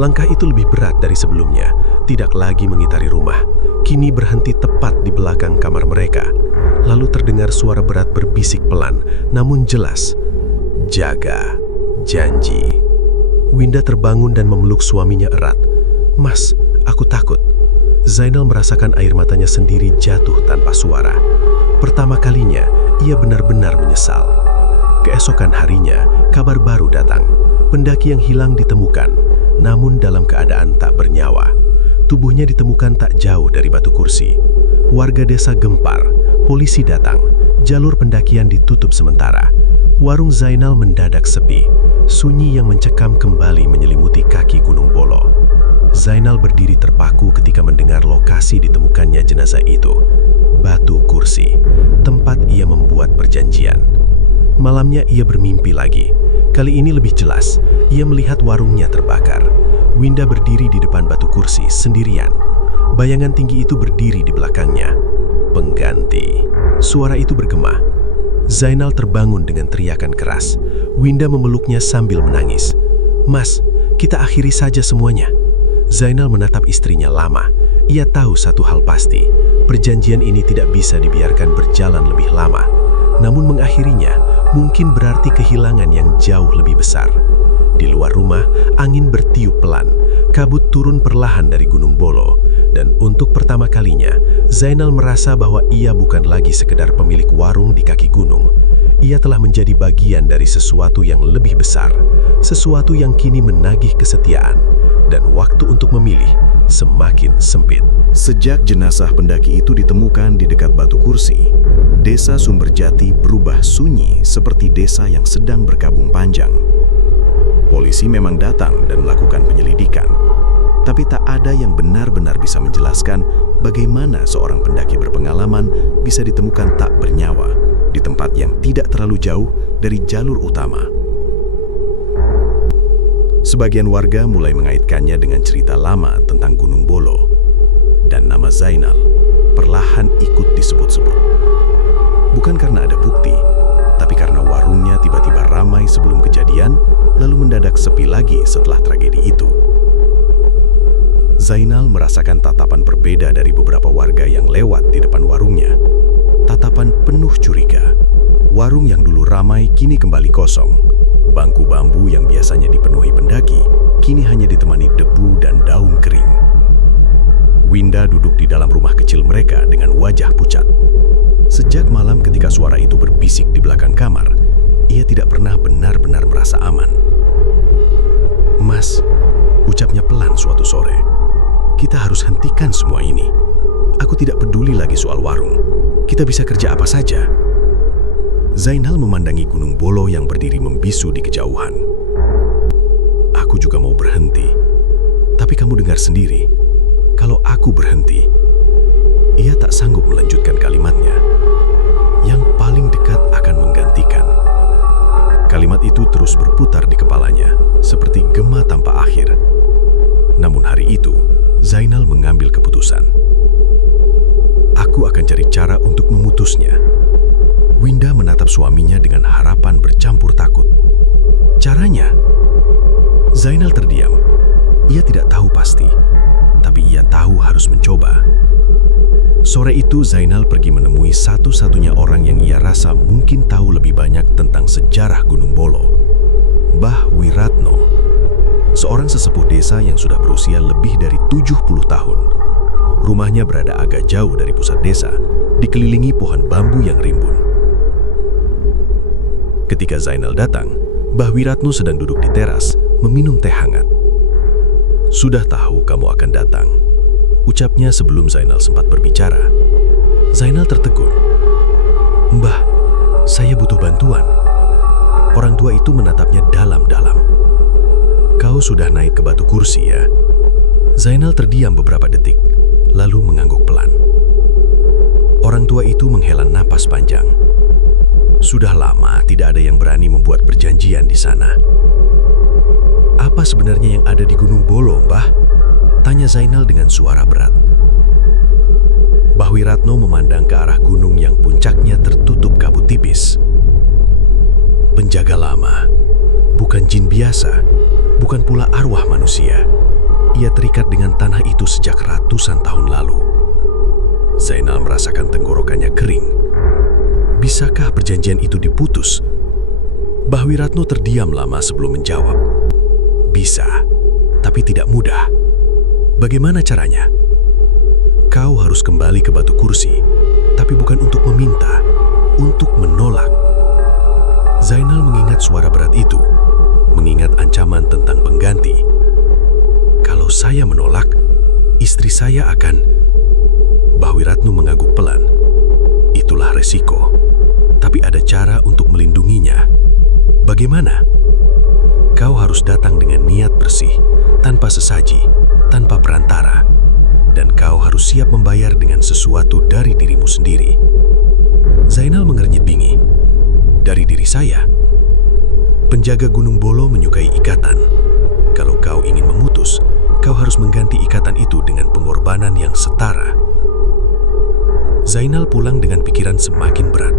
Langkah itu lebih berat dari sebelumnya. Tidak lagi mengitari rumah. Kini berhenti tepat di belakang kamar mereka. Lalu terdengar suara berat berbisik pelan, namun jelas. Jaga janji. Winda terbangun dan memeluk suaminya erat. Mas, aku takut. Zainal merasakan air matanya sendiri jatuh tanpa suara. Pertama kalinya, ia benar-benar menyesal. Keesokan harinya, kabar baru datang. Pendaki yang hilang ditemukan, namun dalam keadaan tak bernyawa. Tubuhnya ditemukan tak jauh dari Batu Kursi. Warga desa gempar, polisi datang, jalur pendakian ditutup sementara. Warung Zainal mendadak sepi, sunyi yang mencekam kembali menyelimuti kaki Gunung Bolo. Zainal berdiri terpaku ketika mendengar lokasi ditemukannya jenazah itu. Batu Kursi, tempat ia membuat perjanjian. Malamnya ia bermimpi lagi. Kali ini lebih jelas, ia melihat warungnya terbakar. Winda berdiri di depan Batu Kursi sendirian. Bayangan tinggi itu berdiri di belakangnya. Pengganti. Suara itu bergema. Zainal terbangun dengan teriakan keras. Winda memeluknya sambil menangis. Mas, kita akhiri saja semuanya. Zainal menatap istrinya lama. Ia tahu satu hal pasti. Perjanjian ini tidak bisa dibiarkan berjalan lebih lama. Namun mengakhirinya mungkin berarti kehilangan yang jauh lebih besar. Di luar rumah, angin bertiup pelan. Kabut turun perlahan dari Gunung Bolo. Dan untuk pertama kalinya, Zainal merasa bahwa ia bukan lagi sekedar pemilik warung di kaki gunung. Ia telah menjadi bagian dari sesuatu yang lebih besar. Sesuatu yang kini menagih kesetiaan. Dan waktu untuk memilih semakin sempit. Sejak jenazah pendaki itu ditemukan di dekat Batu Kursi, desa Sumberjati berubah sunyi seperti desa yang sedang berkabung panjang. Polisi memang datang dan melakukan penyelidikan, tapi tak ada yang benar-benar bisa menjelaskan bagaimana seorang pendaki berpengalaman bisa ditemukan tak bernyawa di tempat yang tidak terlalu jauh dari jalur utama. Sebagian warga mulai mengaitkannya dengan cerita lama tentang Gunung Bolo, dan nama Zainal perlahan ikut disebut-sebut. Bukan karena ada bukti, tapi karena warungnya tiba-tiba ramai sebelum kejadian, lalu mendadak sepi lagi setelah tragedi itu. Zainal merasakan tatapan berbeda dari beberapa warga yang lewat di depan warungnya. Tatapan penuh curiga. Warung yang dulu ramai kini kembali kosong. Bangku bambu yang biasanya dipenuhi pendaki, kini hanya ditemani debu dan daun kering. Winda duduk di dalam rumah kecil mereka dengan wajah pucat. Sejak malam ketika suara itu berbisik di belakang kamar, ia tidak pernah benar-benar merasa aman. Mas, ucapnya pelan suatu sore. Kita harus hentikan semua ini. Aku tidak peduli lagi soal warung. Kita bisa kerja apa saja. Zainal memandangi Gunung Bolo yang berdiri membisu di kejauhan. Aku juga mau berhenti. Tapi kamu dengar sendiri, kalau aku berhenti, ia tak sanggup melanjutkan kalimatnya. Yang paling dekat akan menggantikan. Kalimat itu terus berputar di kepalanya, seperti gema tanpa akhir. Namun hari itu, Zainal mengambil keputusan. Aku akan cari cara untuk memutusnya. Winda menatap suaminya dengan harapan bercampur takut. Caranya? Zainal terdiam. Ia tidak tahu pasti, tapi ia tahu harus mencoba. Sore itu Zainal pergi menemui satu-satunya orang yang ia rasa mungkin tahu lebih banyak tentang sejarah Gunung Bolo, Mbah Wiratno, seorang sesepuh desa yang sudah berusia lebih dari 70 tahun. Rumahnya berada agak jauh dari pusat desa, dikelilingi pohon bambu yang rimbun. Ketika Zainal datang, Mbah Wiratno sedang duduk di teras, meminum teh hangat. "Sudah tahu kamu akan datang," ucapnya sebelum Zainal sempat berbicara. Zainal tertegun. "Mbah, saya butuh bantuan." Orang tua itu menatapnya dalam-dalam. "Kau sudah naik ke batu kursi ya?" Zainal terdiam beberapa detik, lalu mengangguk pelan. Orang tua itu menghela napas panjang. "Sudah lama tidak ada yang berani membuat perjanjian di sana." "Apa sebenarnya yang ada di Gunung Bolo, Mbah?" tanya Zainal dengan suara berat. Mbah Wiratno memandang ke arah gunung yang puncaknya tertutup kabut tipis. "Penjaga lama, bukan jin biasa, bukan pula arwah manusia. Ia terikat dengan tanah itu sejak ratusan tahun lalu." Zainal merasakan tenggorokannya kering. Bisakah perjanjian itu diputus? Mbah Wiratno terdiam lama sebelum menjawab. "Bisa, tapi tidak mudah." "Bagaimana caranya?" "Kau harus kembali ke batu kursi, tapi bukan untuk meminta, untuk menolak." Zainal mengingat suara berat itu, mengingat ancaman tentang pengganti. "Kalau saya menolak, istri saya akan..." Mbah Wiratno mengangguk pelan. "Itulah resiko, tapi ada cara untuk melindunginya." "Bagaimana?" "Kau harus datang dengan niat bersih, tanpa sesaji, tanpa perantara. Dan kau harus siap membayar dengan sesuatu dari dirimu sendiri." Zainal mengernyit bingi. "Dari diri saya?" "Penjaga Gunung Bolo menyukai ikatan. Kalau kau ingin memutus, kau harus mengganti ikatan itu dengan pengorbanan yang setara." Zainal pulang dengan pikiran semakin berat.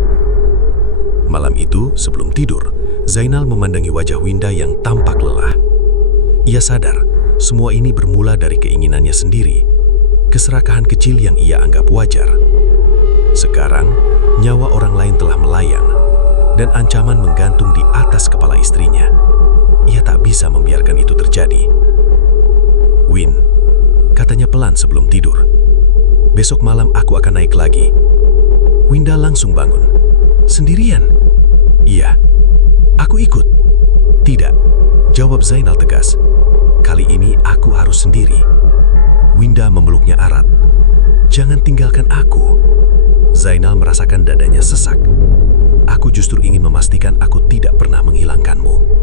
Malam itu, sebelum tidur, Zainal memandangi wajah Winda yang tampak lelah. Ia sadar semua ini bermula dari keinginannya sendiri, keserakahan kecil yang ia anggap wajar. Sekarang, nyawa orang lain telah melayang, dan ancaman menggantung di atas kepala istrinya. Ia tak bisa membiarkan itu terjadi. "Win," katanya pelan sebelum tidur, "besok malam aku akan naik lagi." Winda langsung bangun. "Sendirian?" "Iya." "Aku ikut." "Tidak," jawab Zainal tegas. "Kali ini aku harus sendiri." Winda memeluknya erat. "Jangan tinggalkan aku." Zainal merasakan dadanya sesak. "Aku justru ingin memastikan aku tidak pernah menghilangkanmu."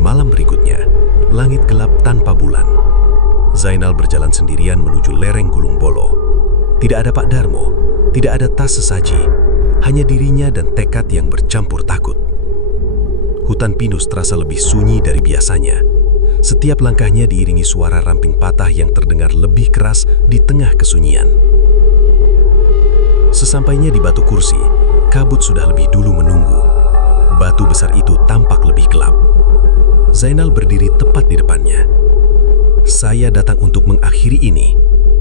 Malam berikutnya, langit gelap tanpa bulan. Zainal berjalan sendirian menuju lereng Gunung Bolo. Tidak ada Pak Darmo, tidak ada tas sesaji, hanya dirinya dan tekad yang bercampur takut. Hutan pinus terasa lebih sunyi dari biasanya. Setiap langkahnya diiringi suara ramping patah yang terdengar lebih keras di tengah kesunyian. Sesampainya di batu kursi, kabut sudah lebih dulu menunggu. Batu besar itu tampak lebih gelap. Zainal berdiri tepat di depannya. "Saya datang untuk mengakhiri ini,"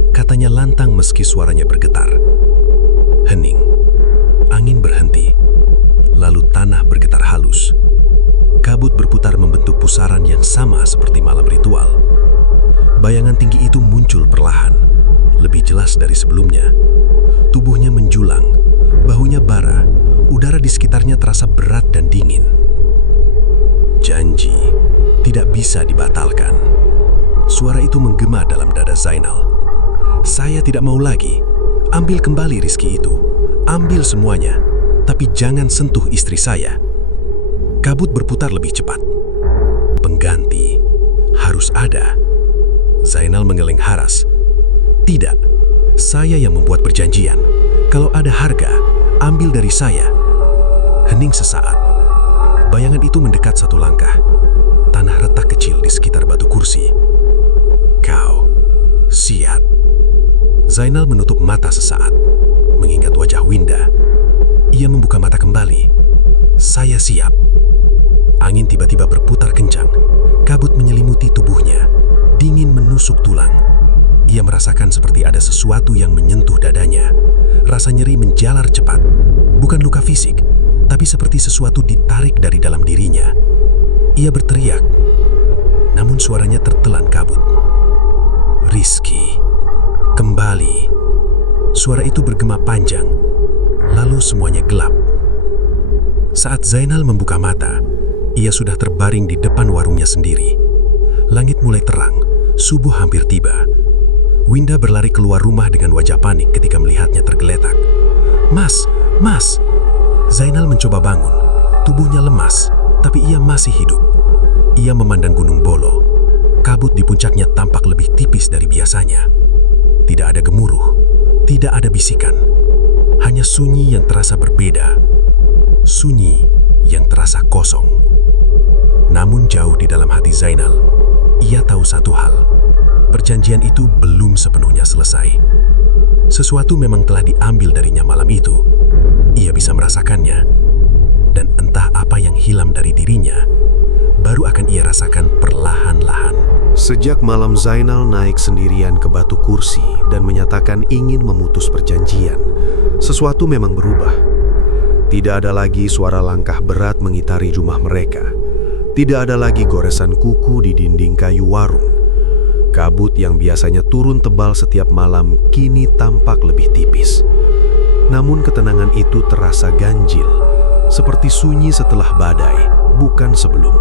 katanya lantang meski suaranya bergetar. Hening. Angin berhenti. Lalu tanah bergetar halus. Kabut berputar membentuk pusaran yang sama seperti malam ritual. Bayangan tinggi itu muncul perlahan, lebih jelas dari sebelumnya. Tubuhnya menjulang, bahunya bara, udara di sekitarnya terasa berat dan dingin. Janji tidak bisa dibatalkan. Suara itu menggema dalam dada Zainal. "Saya tidak mau lagi. Ambil kembali rizki itu. Ambil semuanya, tapi jangan sentuh istri saya." Kabut berputar lebih cepat. Pengganti harus ada. Zainal mengeleng haras. "Tidak, saya yang membuat perjanjian. Kalau ada harga, ambil dari saya." Hening sesaat. Bayangan itu mendekat satu langkah. Tanah retak kecil di sekitar batu kursi. "Kau siap." Zainal menutup mata sesaat, mengingat wajah Winda. Ia membuka mata kembali. Saya siap. Angin tiba-tiba berputar kencang. Kabut menyelimuti tubuhnya. Dingin menusuk tulang. Ia merasakan seperti ada sesuatu yang menyentuh dadanya. Rasa nyeri menjalar cepat. Bukan luka fisik, tapi seperti sesuatu ditarik dari dalam dirinya. Ia berteriak, namun suaranya tertelan kabut. Rizky, kembali. Suara itu bergema panjang, lalu semuanya gelap. Saat Zainal membuka mata, ia sudah terbaring di depan warungnya sendiri. Langit mulai terang, subuh hampir tiba. Winda berlari keluar rumah dengan wajah panik ketika melihatnya tergeletak. Mas, Mas! Zainal mencoba bangun. Tubuhnya lemas, tapi ia masih hidup. Ia memandang Gunung Bolo. Kabut di puncaknya tampak lebih tipis dari biasanya. Tidak ada gemuruh, tidak ada bisikan. Hanya sunyi yang terasa berbeda. Sunyi yang terasa kosong. Namun jauh di dalam hati Zainal, ia tahu satu hal. Perjanjian itu belum sepenuhnya selesai. Sesuatu memang telah diambil darinya malam itu. Ia bisa merasakannya. Dan entah apa yang hilang dari dirinya, baru akan ia rasakan perlahan-lahan. Sejak malam Zainal naik sendirian ke batu kursi dan menyatakan ingin memutus perjanjian, sesuatu memang berubah. Tidak ada lagi suara langkah berat mengitari rumah mereka. Tidak ada lagi goresan kuku di dinding kayu warung. Kabut yang biasanya turun tebal setiap malam kini tampak lebih tipis. Namun ketenangan itu terasa ganjil, seperti sunyi setelah badai, bukan sebelum.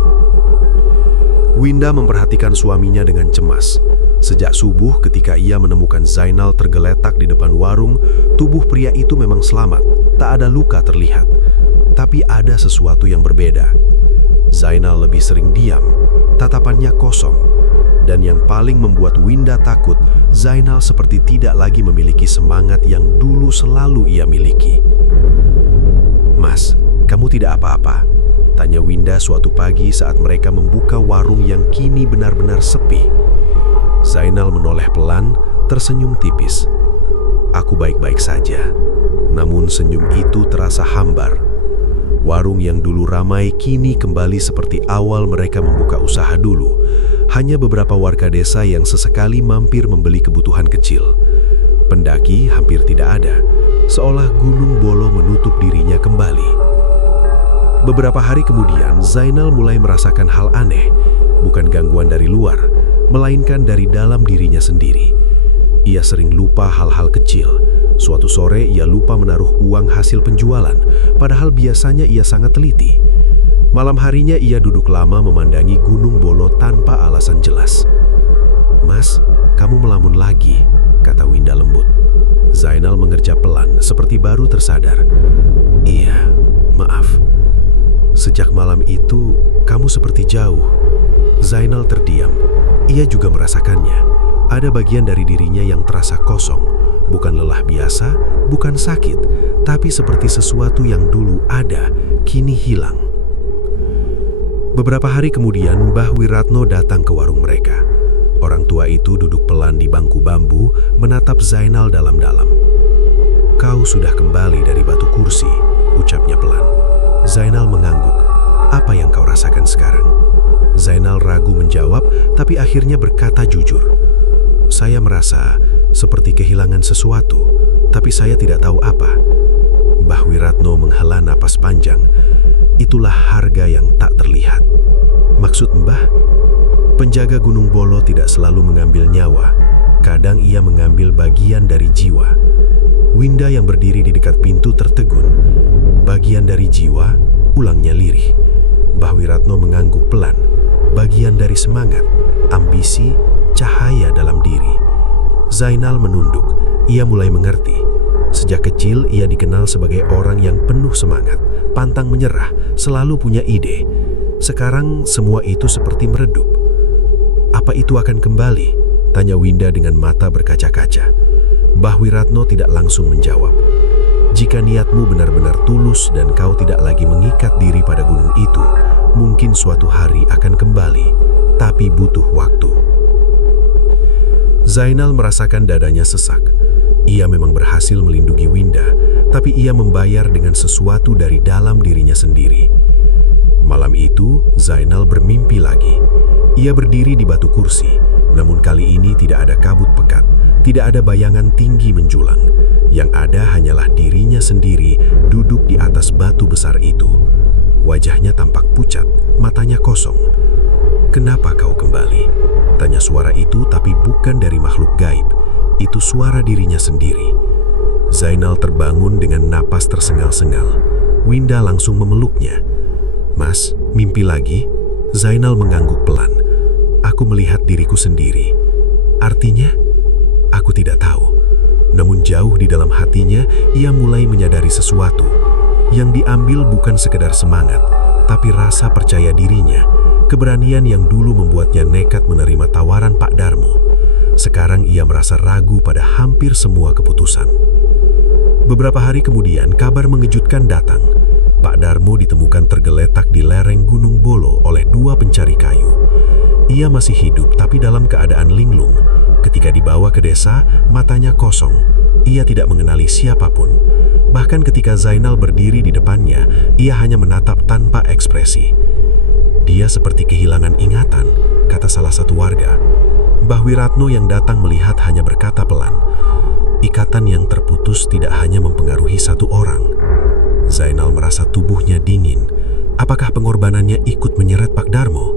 Winda memperhatikan suaminya dengan cemas. Sejak subuh ketika ia menemukan Zainal tergeletak di depan warung, tubuh pria itu memang selamat, tak ada luka terlihat. Tapi ada sesuatu yang berbeda. Zainal lebih sering diam, tatapannya kosong. Dan yang paling membuat Winda takut, Zainal seperti tidak lagi memiliki semangat yang dulu selalu ia miliki. Mas, kamu tidak apa-apa? Tanya Winda suatu pagi saat mereka membuka warung yang kini benar-benar sepi. Zainal menoleh pelan, tersenyum tipis. Aku baik-baik saja. Namun senyum itu terasa hambar. Warung yang dulu ramai kini kembali seperti awal mereka membuka usaha dulu. Hanya beberapa warga desa yang sesekali mampir membeli kebutuhan kecil. Pendaki hampir tidak ada, seolah Gunung Bolo menutup dirinya kembali. Beberapa hari kemudian, Zainal mulai merasakan hal aneh, bukan gangguan dari luar, melainkan dari dalam dirinya sendiri. Ia sering lupa hal-hal kecil. Suatu sore ia lupa menaruh uang hasil penjualan, padahal biasanya ia sangat teliti. Malam harinya ia duduk lama memandangi Gunung Bolo tanpa alasan jelas. Mas, kamu melamun lagi, kata Winda lembut. Zainal mengerja pelan, seperti baru tersadar. Iya, maaf. Sejak malam itu, kamu seperti jauh. Zainal terdiam. Ia juga merasakannya. Ada bagian dari dirinya yang terasa kosong. Bukan lelah biasa, bukan sakit, tapi seperti sesuatu yang dulu ada, kini hilang. Beberapa hari kemudian, Mbah Wiratno datang ke warung mereka. Orang tua itu duduk pelan di bangku bambu, menatap Zainal dalam-dalam. Kau sudah kembali dari batu kursi, ucapnya pelan. Zainal mengangguk. Apa yang kau rasakan sekarang? Zainal ragu menjawab, tapi akhirnya berkata jujur. Saya merasa seperti kehilangan sesuatu, tapi saya tidak tahu apa. Mbah Wiratno menghela napas panjang. Itulah harga yang tak terlihat. Maksud Mbah? Penjaga Gunung Bolo tidak selalu mengambil nyawa. Kadang ia mengambil bagian dari jiwa. Winda yang berdiri di dekat pintu tertegun. Bagian dari jiwa, ulangnya lirih. Mbah Wiratno mengangguk pelan. Bagian dari semangat, ambisi, cahaya dalam diri. Zainal menunduk. Ia mulai mengerti. Sejak kecil ia dikenal sebagai orang yang penuh semangat, pantang menyerah, selalu punya ide. Sekarang semua itu seperti meredup. Apa itu akan kembali? Tanya Winda dengan mata berkaca-kaca. Mbah Wiratno tidak langsung menjawab. Jika niatmu benar-benar tulus dan kau tidak lagi mengikat diri pada gunung itu, mungkin suatu hari akan kembali, tapi butuh waktu. Zainal merasakan dadanya sesak. Ia memang berhasil melindungi Winda, tapi ia membayar dengan sesuatu dari dalam dirinya sendiri. Malam itu, Zainal bermimpi lagi. Ia berdiri di batu kursi, namun kali ini tidak ada kabut pekat, tidak ada bayangan tinggi menjulang. Yang ada hanyalah dirinya sendiri duduk di atas batu besar itu. Wajahnya tampak pucat, matanya kosong. "Kenapa kau kembali?" tanya suara itu, tapi bukan dari makhluk gaib. Itu suara dirinya sendiri. Zainal terbangun dengan napas tersengal-sengal. Winda langsung memeluknya. "Mas, mimpi lagi?" Zainal mengangguk pelan. "Aku melihat diriku sendiri." "Artinya?" "Aku tidak tahu." Namun jauh di dalam hatinya, ia mulai menyadari sesuatu. Yang diambil bukan sekedar semangat, tapi rasa percaya dirinya. Keberanian yang dulu membuatnya nekat menerima tawaran Pak Darmo. Sekarang ia merasa ragu pada hampir semua keputusan. Beberapa hari kemudian, kabar mengejutkan datang. Pak Darmo ditemukan tergeletak di lereng Gunung Bolo oleh 2 pencari kayu. Ia masih hidup tapi dalam keadaan linglung. Ketika dibawa ke desa, matanya kosong. Ia tidak mengenali siapapun. Bahkan ketika Zainal berdiri di depannya, ia hanya menatap tanpa ekspresi. "Dia seperti kehilangan ingatan," kata salah satu warga. Mbah Wiratno yang datang melihat hanya berkata pelan, "Ikatan yang terputus tidak hanya mempengaruhi satu orang." Zainal merasa tubuhnya dingin. Apakah pengorbanannya ikut menyeret Pak Darmo?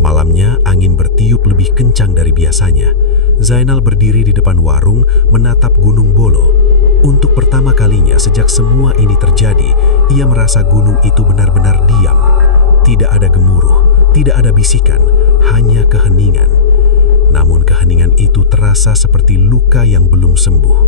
Malamnya, angin bertiup lebih kencang dari biasanya. Zainal berdiri di depan warung menatap Gunung Bolo. Untuk pertama kalinya sejak semua ini terjadi, ia merasa gunung itu benar-benar diam. Tidak ada gemuruh, tidak ada bisikan, hanya keheningan. Namun keheningan itu terasa seperti luka yang belum sembuh.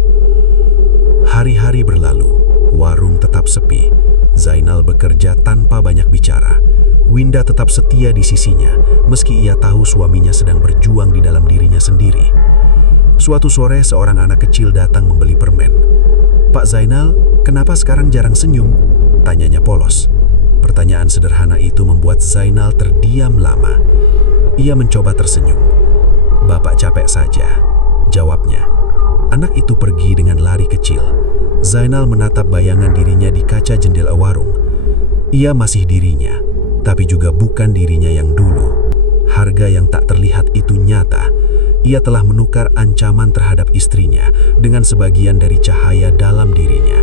Hari-hari berlalu, warung tetap sepi. Zainal bekerja tanpa banyak bicara. Winda tetap setia di sisinya, meski ia tahu suaminya sedang berjuang di dalam dirinya sendiri. Suatu sore, seorang anak kecil datang membeli permen. "Pak Zainal, kenapa sekarang jarang senyum?" tanyanya polos. Pertanyaan sederhana itu membuat Zainal terdiam lama. Ia mencoba tersenyum. "Bapak capek saja," jawabnya. Anak itu pergi dengan lari kecil. Zainal menatap bayangan dirinya di kaca jendela warung. Ia masih dirinya, tapi juga bukan dirinya yang dulu. Harga yang tak terlihat itu nyata. Ia telah menukar ancaman terhadap istrinya dengan sebagian dari cahaya dalam dirinya.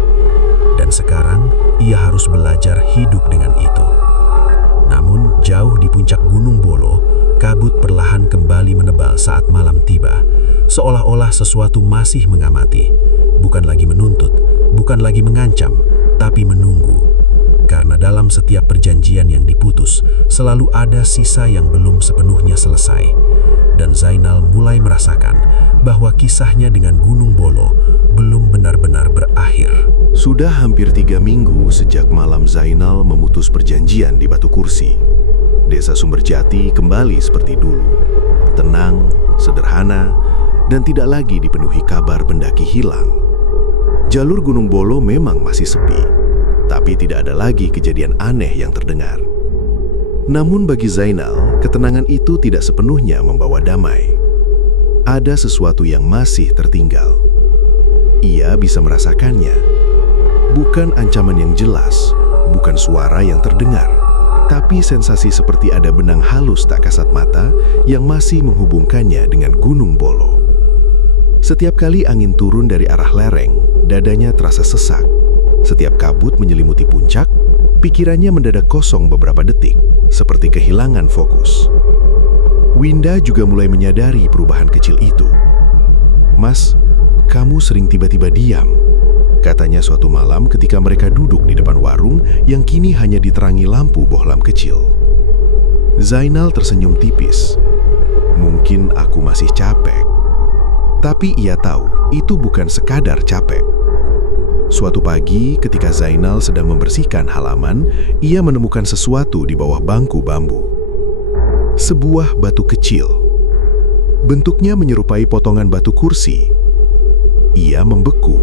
Dan sekarang, ia harus belajar hidup dengan itu. Namun, jauh di puncak Gunung Bolo, kabut perlahan kembali menebal saat malam tiba. Seolah-olah sesuatu masih mengamati. Bukan lagi menuntut, bukan lagi mengancam, tapi menunggu. Karena dalam setiap perjanjian yang diputus, selalu ada sisa yang belum sepenuhnya selesai. Dan Zainal mulai merasakan bahwa kisahnya dengan Gunung Bolo belum benar-benar berakhir. Sudah hampir 3 minggu sejak malam Zainal memutus perjanjian di Batu Kursi. Desa Sumberjati kembali seperti dulu. Tenang, sederhana, dan tidak lagi dipenuhi kabar pendaki hilang. Jalur Gunung Bolo memang masih sepi, tapi tidak ada lagi kejadian aneh yang terdengar. Namun bagi Zainal, ketenangan itu tidak sepenuhnya membawa damai. Ada sesuatu yang masih tertinggal. Ia bisa merasakannya. Bukan ancaman yang jelas, bukan suara yang terdengar, tapi sensasi seperti ada benang halus tak kasat mata yang masih menghubungkannya dengan Gunung Bolo. Setiap kali angin turun dari arah lereng, dadanya terasa sesak. Setiap kabut menyelimuti puncak, pikirannya mendadak kosong beberapa detik, seperti kehilangan fokus. Winda juga mulai menyadari perubahan kecil itu. "Mas, kamu sering tiba-tiba diam," katanya suatu malam ketika mereka duduk di depan warung yang kini hanya diterangi lampu bohlam kecil. Zainal tersenyum tipis. "Mungkin aku masih capek." Tapi ia tahu itu bukan sekadar capek. Suatu pagi ketika Zainal sedang membersihkan halaman, ia menemukan sesuatu di bawah bangku bambu. Sebuah batu kecil. Bentuknya menyerupai potongan batu kursi. Ia membeku.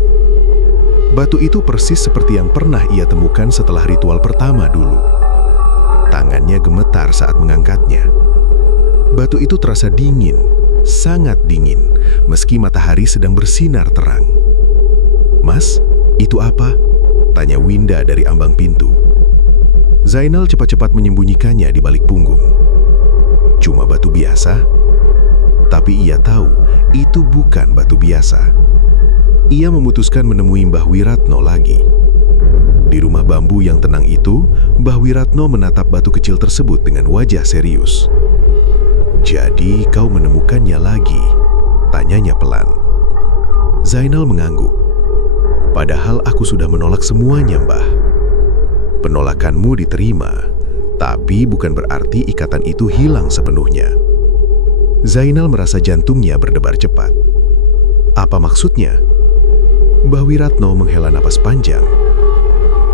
Batu itu persis seperti yang pernah ia temukan setelah ritual pertama dulu. Tangannya gemetar saat mengangkatnya. Batu itu terasa dingin, sangat dingin, meski matahari sedang bersinar terang. "Mas, itu apa?" tanya Winda dari ambang pintu. Zainal cepat-cepat menyembunyikannya di balik punggung. "Cuma batu biasa." Tapi ia tahu itu bukan batu biasa. Ia memutuskan menemui Mbah Wiratno lagi. Di rumah bambu yang tenang itu, Mbah Wiratno menatap batu kecil tersebut dengan wajah serius. "Jadi kau menemukannya lagi?" tanyanya pelan. Zainal mengangguk. "Padahal aku sudah menolak semuanya, Mbah." "Penolakanmu diterima, tapi bukan berarti ikatan itu hilang sepenuhnya." Zainal merasa jantungnya berdebar cepat. "Apa maksudnya?" Mbah Wiratno menghela napas panjang.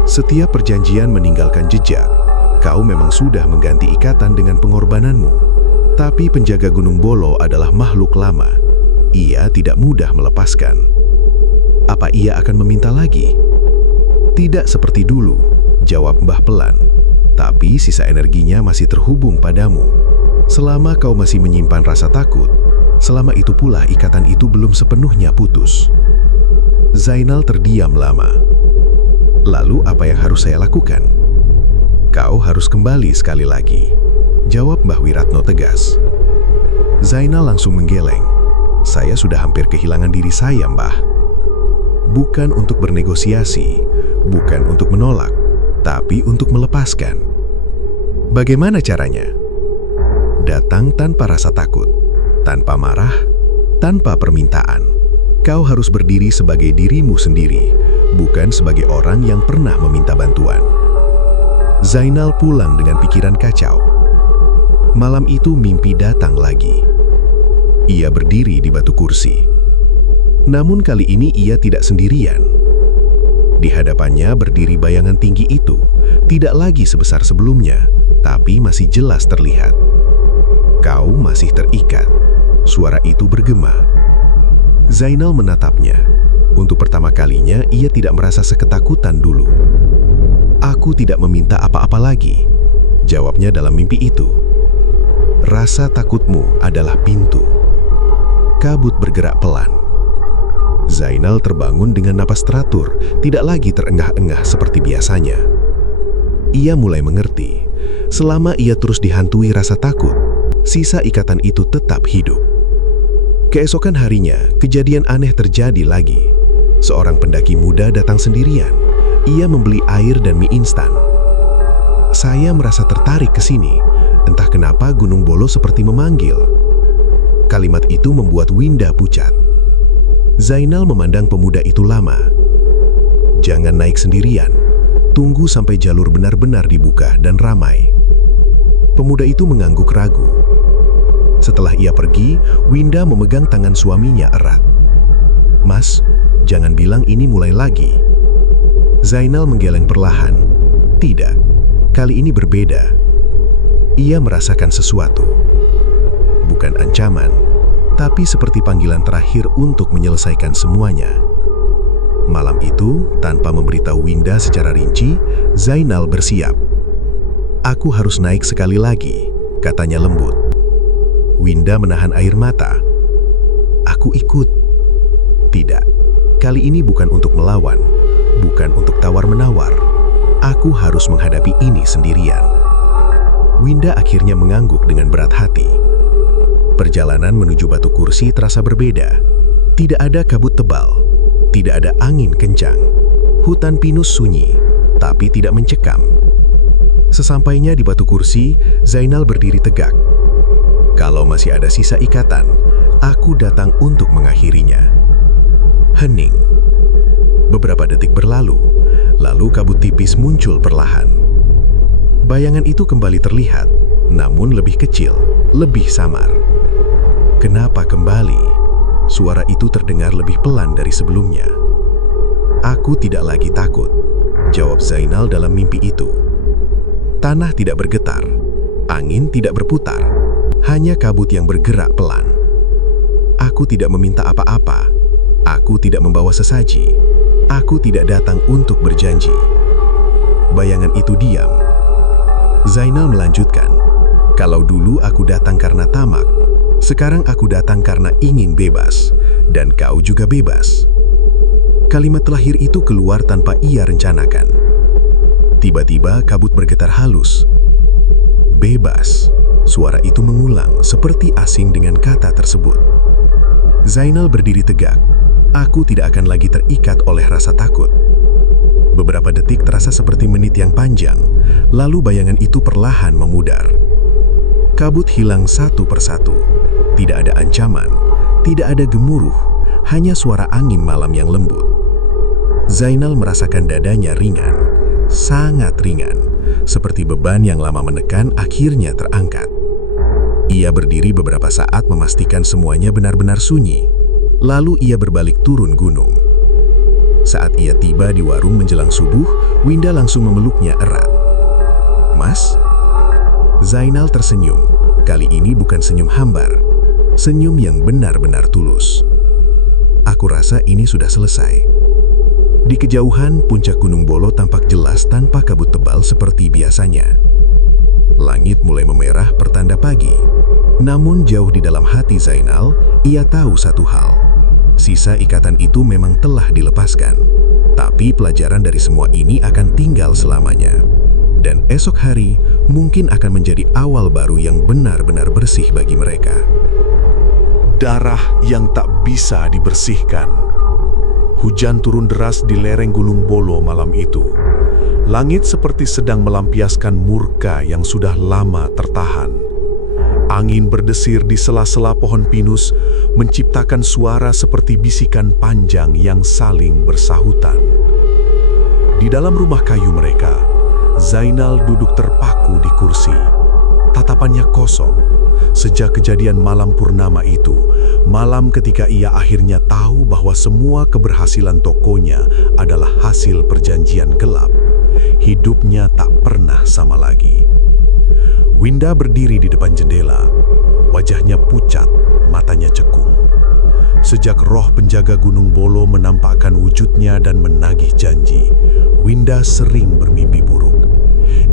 "Setiap perjanjian meninggalkan jejak. Kau memang sudah mengganti ikatan dengan pengorbananmu. Tapi penjaga Gunung Bolo adalah makhluk lama. Ia tidak mudah melepaskan. Apa ia akan meminta lagi?" "Tidak seperti dulu," jawab Mbah pelan. "Tapi sisa energinya masih terhubung padamu. Selama kau masih menyimpan rasa takut, selama itu pula ikatan itu belum sepenuhnya putus." Zainal terdiam lama. "Lalu apa yang harus saya lakukan?" "Kau harus kembali sekali lagi," jawab Mbah Wiratno tegas. Zainal langsung menggeleng. "Saya sudah hampir kehilangan diri saya, Mbah." Bukan untuk bernegosiasi, bukan untuk menolak, tapi untuk melepaskan. Bagaimana caranya? Datang tanpa rasa takut, tanpa marah, tanpa permintaan. Kau harus berdiri sebagai dirimu sendiri, bukan sebagai orang yang pernah meminta bantuan. Zainal pulang dengan pikiran kacau. Malam itu mimpi datang lagi. Ia berdiri di batu kursi. Namun kali ini ia tidak sendirian. Di hadapannya berdiri bayangan tinggi itu, tidak lagi sebesar sebelumnya, tapi masih jelas terlihat. "Kau masih terikat." Suara itu bergema. Zainal menatapnya. Untuk pertama kalinya ia tidak merasa seketakutan dulu. "Aku tidak meminta apa-apa lagi," jawabnya dalam mimpi itu. "Rasa takutmu adalah pintu." Kabut bergerak pelan. Zainal terbangun dengan napas teratur, tidak lagi terengah-engah seperti biasanya. Ia mulai mengerti, selama ia terus dihantui rasa takut, sisa ikatan itu tetap hidup. Keesokan harinya, kejadian aneh terjadi lagi. Seorang pendaki muda datang sendirian. Ia membeli air dan mie instan. "Saya merasa tertarik ke sini. Entah kenapa Gunung Bolo seperti memanggil." Kalimat itu membuat Winda pucat. Zainal memandang pemuda itu lama. "Jangan naik sendirian. Tunggu sampai jalur benar-benar dibuka dan ramai." Pemuda itu mengangguk ragu. Setelah ia pergi, Winda memegang tangan suaminya erat. "Mas, jangan bilang ini mulai lagi." Zainal menggeleng perlahan. "Tidak, kali ini berbeda." Ia merasakan sesuatu. Bukan ancaman, tapi seperti panggilan terakhir untuk menyelesaikan semuanya. Malam itu, tanpa memberitahu Winda secara rinci, Zainal bersiap. "Aku harus naik sekali lagi," katanya lembut. Winda menahan air mata. "Aku ikut." "Tidak, kali ini bukan untuk melawan, bukan untuk tawar-menawar. Aku harus menghadapi ini sendirian." Winda akhirnya mengangguk dengan berat hati. Perjalanan menuju batu kursi terasa berbeda. Tidak ada kabut tebal, tidak ada angin kencang. Hutan pinus sunyi, tapi tidak mencekam. Sesampainya di batu kursi, Zainal berdiri tegak. "Kalau masih ada sisa ikatan, aku datang untuk mengakhirinya." Hening. Beberapa detik berlalu, lalu kabut tipis muncul perlahan. Bayangan itu kembali terlihat, namun lebih kecil, lebih samar. "Kenapa kembali?" Suara itu terdengar lebih pelan dari sebelumnya. "Aku tidak lagi takut," jawab Zainal dalam mimpi itu. Tanah tidak bergetar, angin tidak berputar, hanya kabut yang bergerak pelan. "Aku tidak meminta apa-apa. Aku tidak membawa sesaji. Aku tidak datang untuk berjanji." Bayangan itu diam. Zainal melanjutkan, "Kalau dulu aku datang karena tamak, Sekarang aku datang karena ingin bebas, dan kau juga bebas. Kalimat terakhir itu keluar tanpa ia rencanakan. Tiba-tiba kabut bergetar halus. Bebas, suara itu mengulang seperti asing dengan kata tersebut. Zainal berdiri tegak. Aku tidak akan lagi terikat oleh rasa takut. Beberapa detik terasa seperti menit yang panjang, lalu bayangan itu perlahan memudar. Kabut hilang satu persatu. Tidak ada ancaman, tidak ada gemuruh, hanya suara angin malam yang lembut. Zainal merasakan dadanya ringan, sangat ringan, seperti beban yang lama menekan akhirnya terangkat. Ia berdiri beberapa saat memastikan semuanya benar-benar sunyi. Lalu ia berbalik turun gunung. Saat ia tiba di warung menjelang subuh, Winda langsung memeluknya erat. "Mas?" Zainal tersenyum. Kali ini bukan senyum hambar, senyum yang benar-benar tulus. "Aku rasa ini sudah selesai." Di kejauhan, puncak Gunung Bolo tampak jelas tanpa kabut tebal seperti biasanya. Langit mulai memerah pertanda pagi. Namun jauh di dalam hati Zainal, ia tahu satu hal. Sisa ikatan itu memang telah dilepaskan. Tapi pelajaran dari semua ini akan tinggal selamanya. Dan esok hari mungkin akan menjadi awal baru yang benar-benar bersih bagi mereka. Darah yang tak bisa dibersihkan. Hujan turun deras di lereng Gunung Bolo malam itu. Langit seperti sedang melampiaskan murka yang sudah lama tertahan. Angin berdesir di sela-sela pohon pinus, menciptakan suara seperti bisikan panjang yang saling bersahutan. Di dalam rumah kayu mereka, Zainal duduk terpaku di kursi. Tatapannya kosong. Sejak kejadian malam purnama itu, malam ketika ia akhirnya tahu bahwa semua keberhasilan tokonya adalah hasil perjanjian gelap, hidupnya tak pernah sama lagi. Winda berdiri di depan jendela. Wajahnya pucat, matanya cekung. Sejak roh penjaga Gunung Bolo menampakkan wujudnya dan menagih janji, Winda sering bermimpi buruk.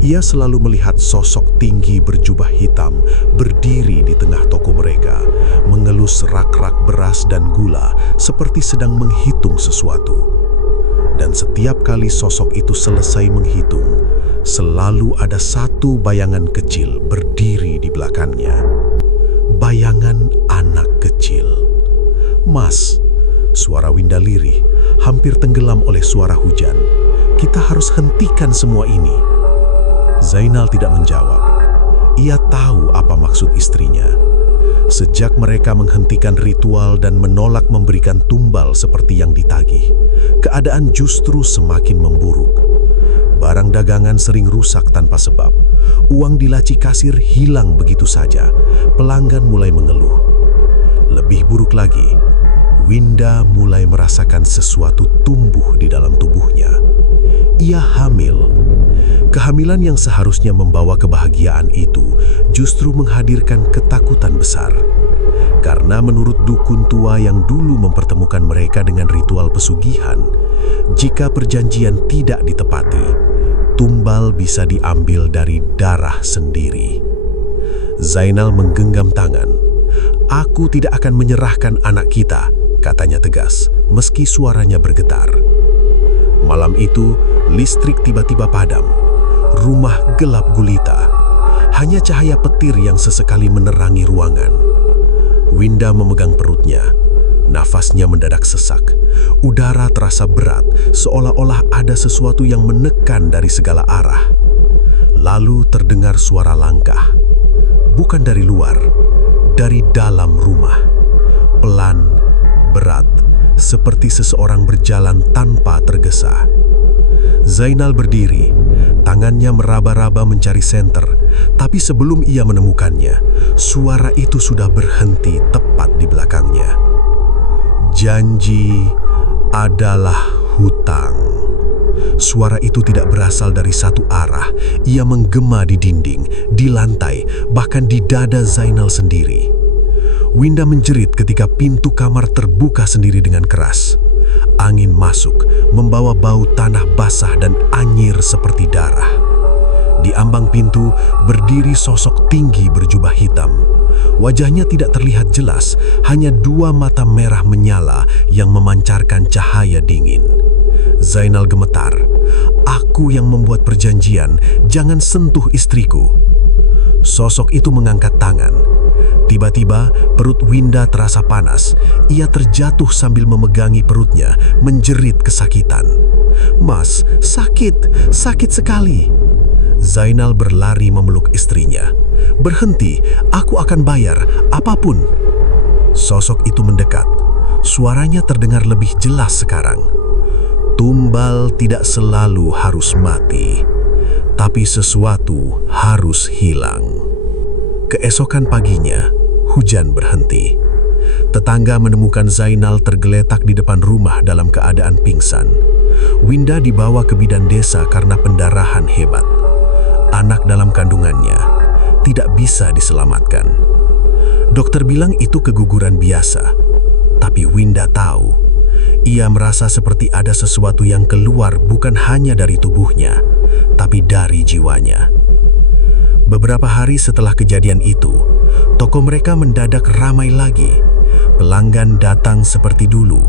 Ia selalu melihat sosok tinggi berjubah hitam berdiri di tengah toko mereka, mengelus rak-rak beras dan gula seperti sedang menghitung sesuatu. Dan setiap kali sosok itu selesai menghitung, selalu ada satu bayangan kecil berdiri di belakangnya. Bayangan anak kecil. "Mas," suara Winda lirih, hampir tenggelam oleh suara hujan. "Kita harus hentikan semua ini." Zainal tidak menjawab. Ia tahu apa maksud istrinya. Sejak mereka menghentikan ritual dan menolak memberikan tumbal seperti yang ditagih, keadaan justru semakin memburuk. Barang dagangan sering rusak tanpa sebab. Uang di laci kasir hilang begitu saja. Pelanggan mulai mengeluh. Lebih buruk lagi, Winda mulai merasakan sesuatu tumbuh di dalam tubuhnya. Ia hamil. Kehamilan yang seharusnya membawa kebahagiaan itu justru menghadirkan ketakutan besar. Karena menurut dukun tua yang dulu mempertemukan mereka dengan ritual pesugihan, jika perjanjian tidak ditepati, tumbal bisa diambil dari darah sendiri. Zainal menggenggam tangan. "Aku tidak akan menyerahkan anak kita," katanya tegas, meski suaranya bergetar. Malam itu, listrik tiba-tiba padam. Rumah gelap gulita. Hanya cahaya petir yang sesekali menerangi ruangan. Winda memegang perutnya. Nafasnya mendadak sesak. Udara terasa berat, seolah-olah ada sesuatu yang menekan dari segala arah. Lalu terdengar suara langkah. Bukan dari luar, dari dalam rumah. Pelan, berat, seperti seseorang berjalan tanpa tergesa. Zainal berdiri, tangannya meraba-raba mencari senter, tapi sebelum ia menemukannya, suara itu sudah berhenti tepat di belakangnya. Janji adalah hutang. Suara itu tidak berasal dari satu arah, ia menggema di dinding, di lantai, bahkan di dada Zainal sendiri. Winda menjerit ketika pintu kamar terbuka sendiri dengan keras. Angin masuk, membawa bau tanah basah dan anyir seperti darah. Di ambang pintu berdiri sosok tinggi berjubah hitam. Wajahnya tidak terlihat jelas, hanya dua mata merah menyala yang memancarkan cahaya dingin. Zainal gemetar. Aku yang membuat perjanjian, jangan sentuh istriku. Sosok itu mengangkat tangan. Tiba-tiba perut Winda terasa panas. Ia terjatuh sambil memegangi perutnya, menjerit kesakitan. "Mas, sakit sekali." Zainal berlari memeluk istrinya. "Berhenti, aku akan bayar, apapun." Sosok itu mendekat. Suaranya terdengar lebih jelas sekarang. "Tumbal tidak selalu harus mati, tapi sesuatu harus hilang." Keesokan paginya, hujan berhenti. Tetangga menemukan Zainal tergeletak di depan rumah dalam keadaan pingsan. Winda dibawa ke bidan desa karena pendarahan hebat. Anak dalam kandungannya tidak bisa diselamatkan. Dokter bilang itu keguguran biasa, tapi Winda tahu. Ia merasa seperti ada sesuatu yang keluar bukan hanya dari tubuhnya, tapi dari jiwanya. Beberapa hari setelah kejadian itu, toko mereka mendadak ramai lagi. Pelanggan datang seperti dulu,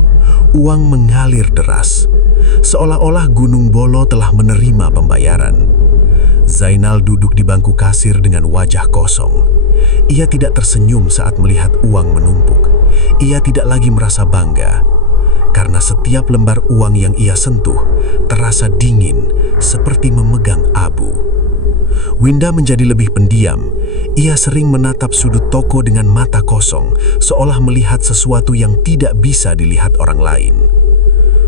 uang mengalir deras. Seolah-olah Gunung Bolo telah menerima pembayaran. Zainal duduk di bangku kasir dengan wajah kosong. Ia tidak tersenyum saat melihat uang menumpuk. Ia tidak lagi merasa bangga, karena setiap lembar uang yang ia sentuh terasa dingin seperti memegang abu. Winda menjadi lebih pendiam. Ia sering menatap sudut toko dengan mata kosong, seolah melihat sesuatu yang tidak bisa dilihat orang lain.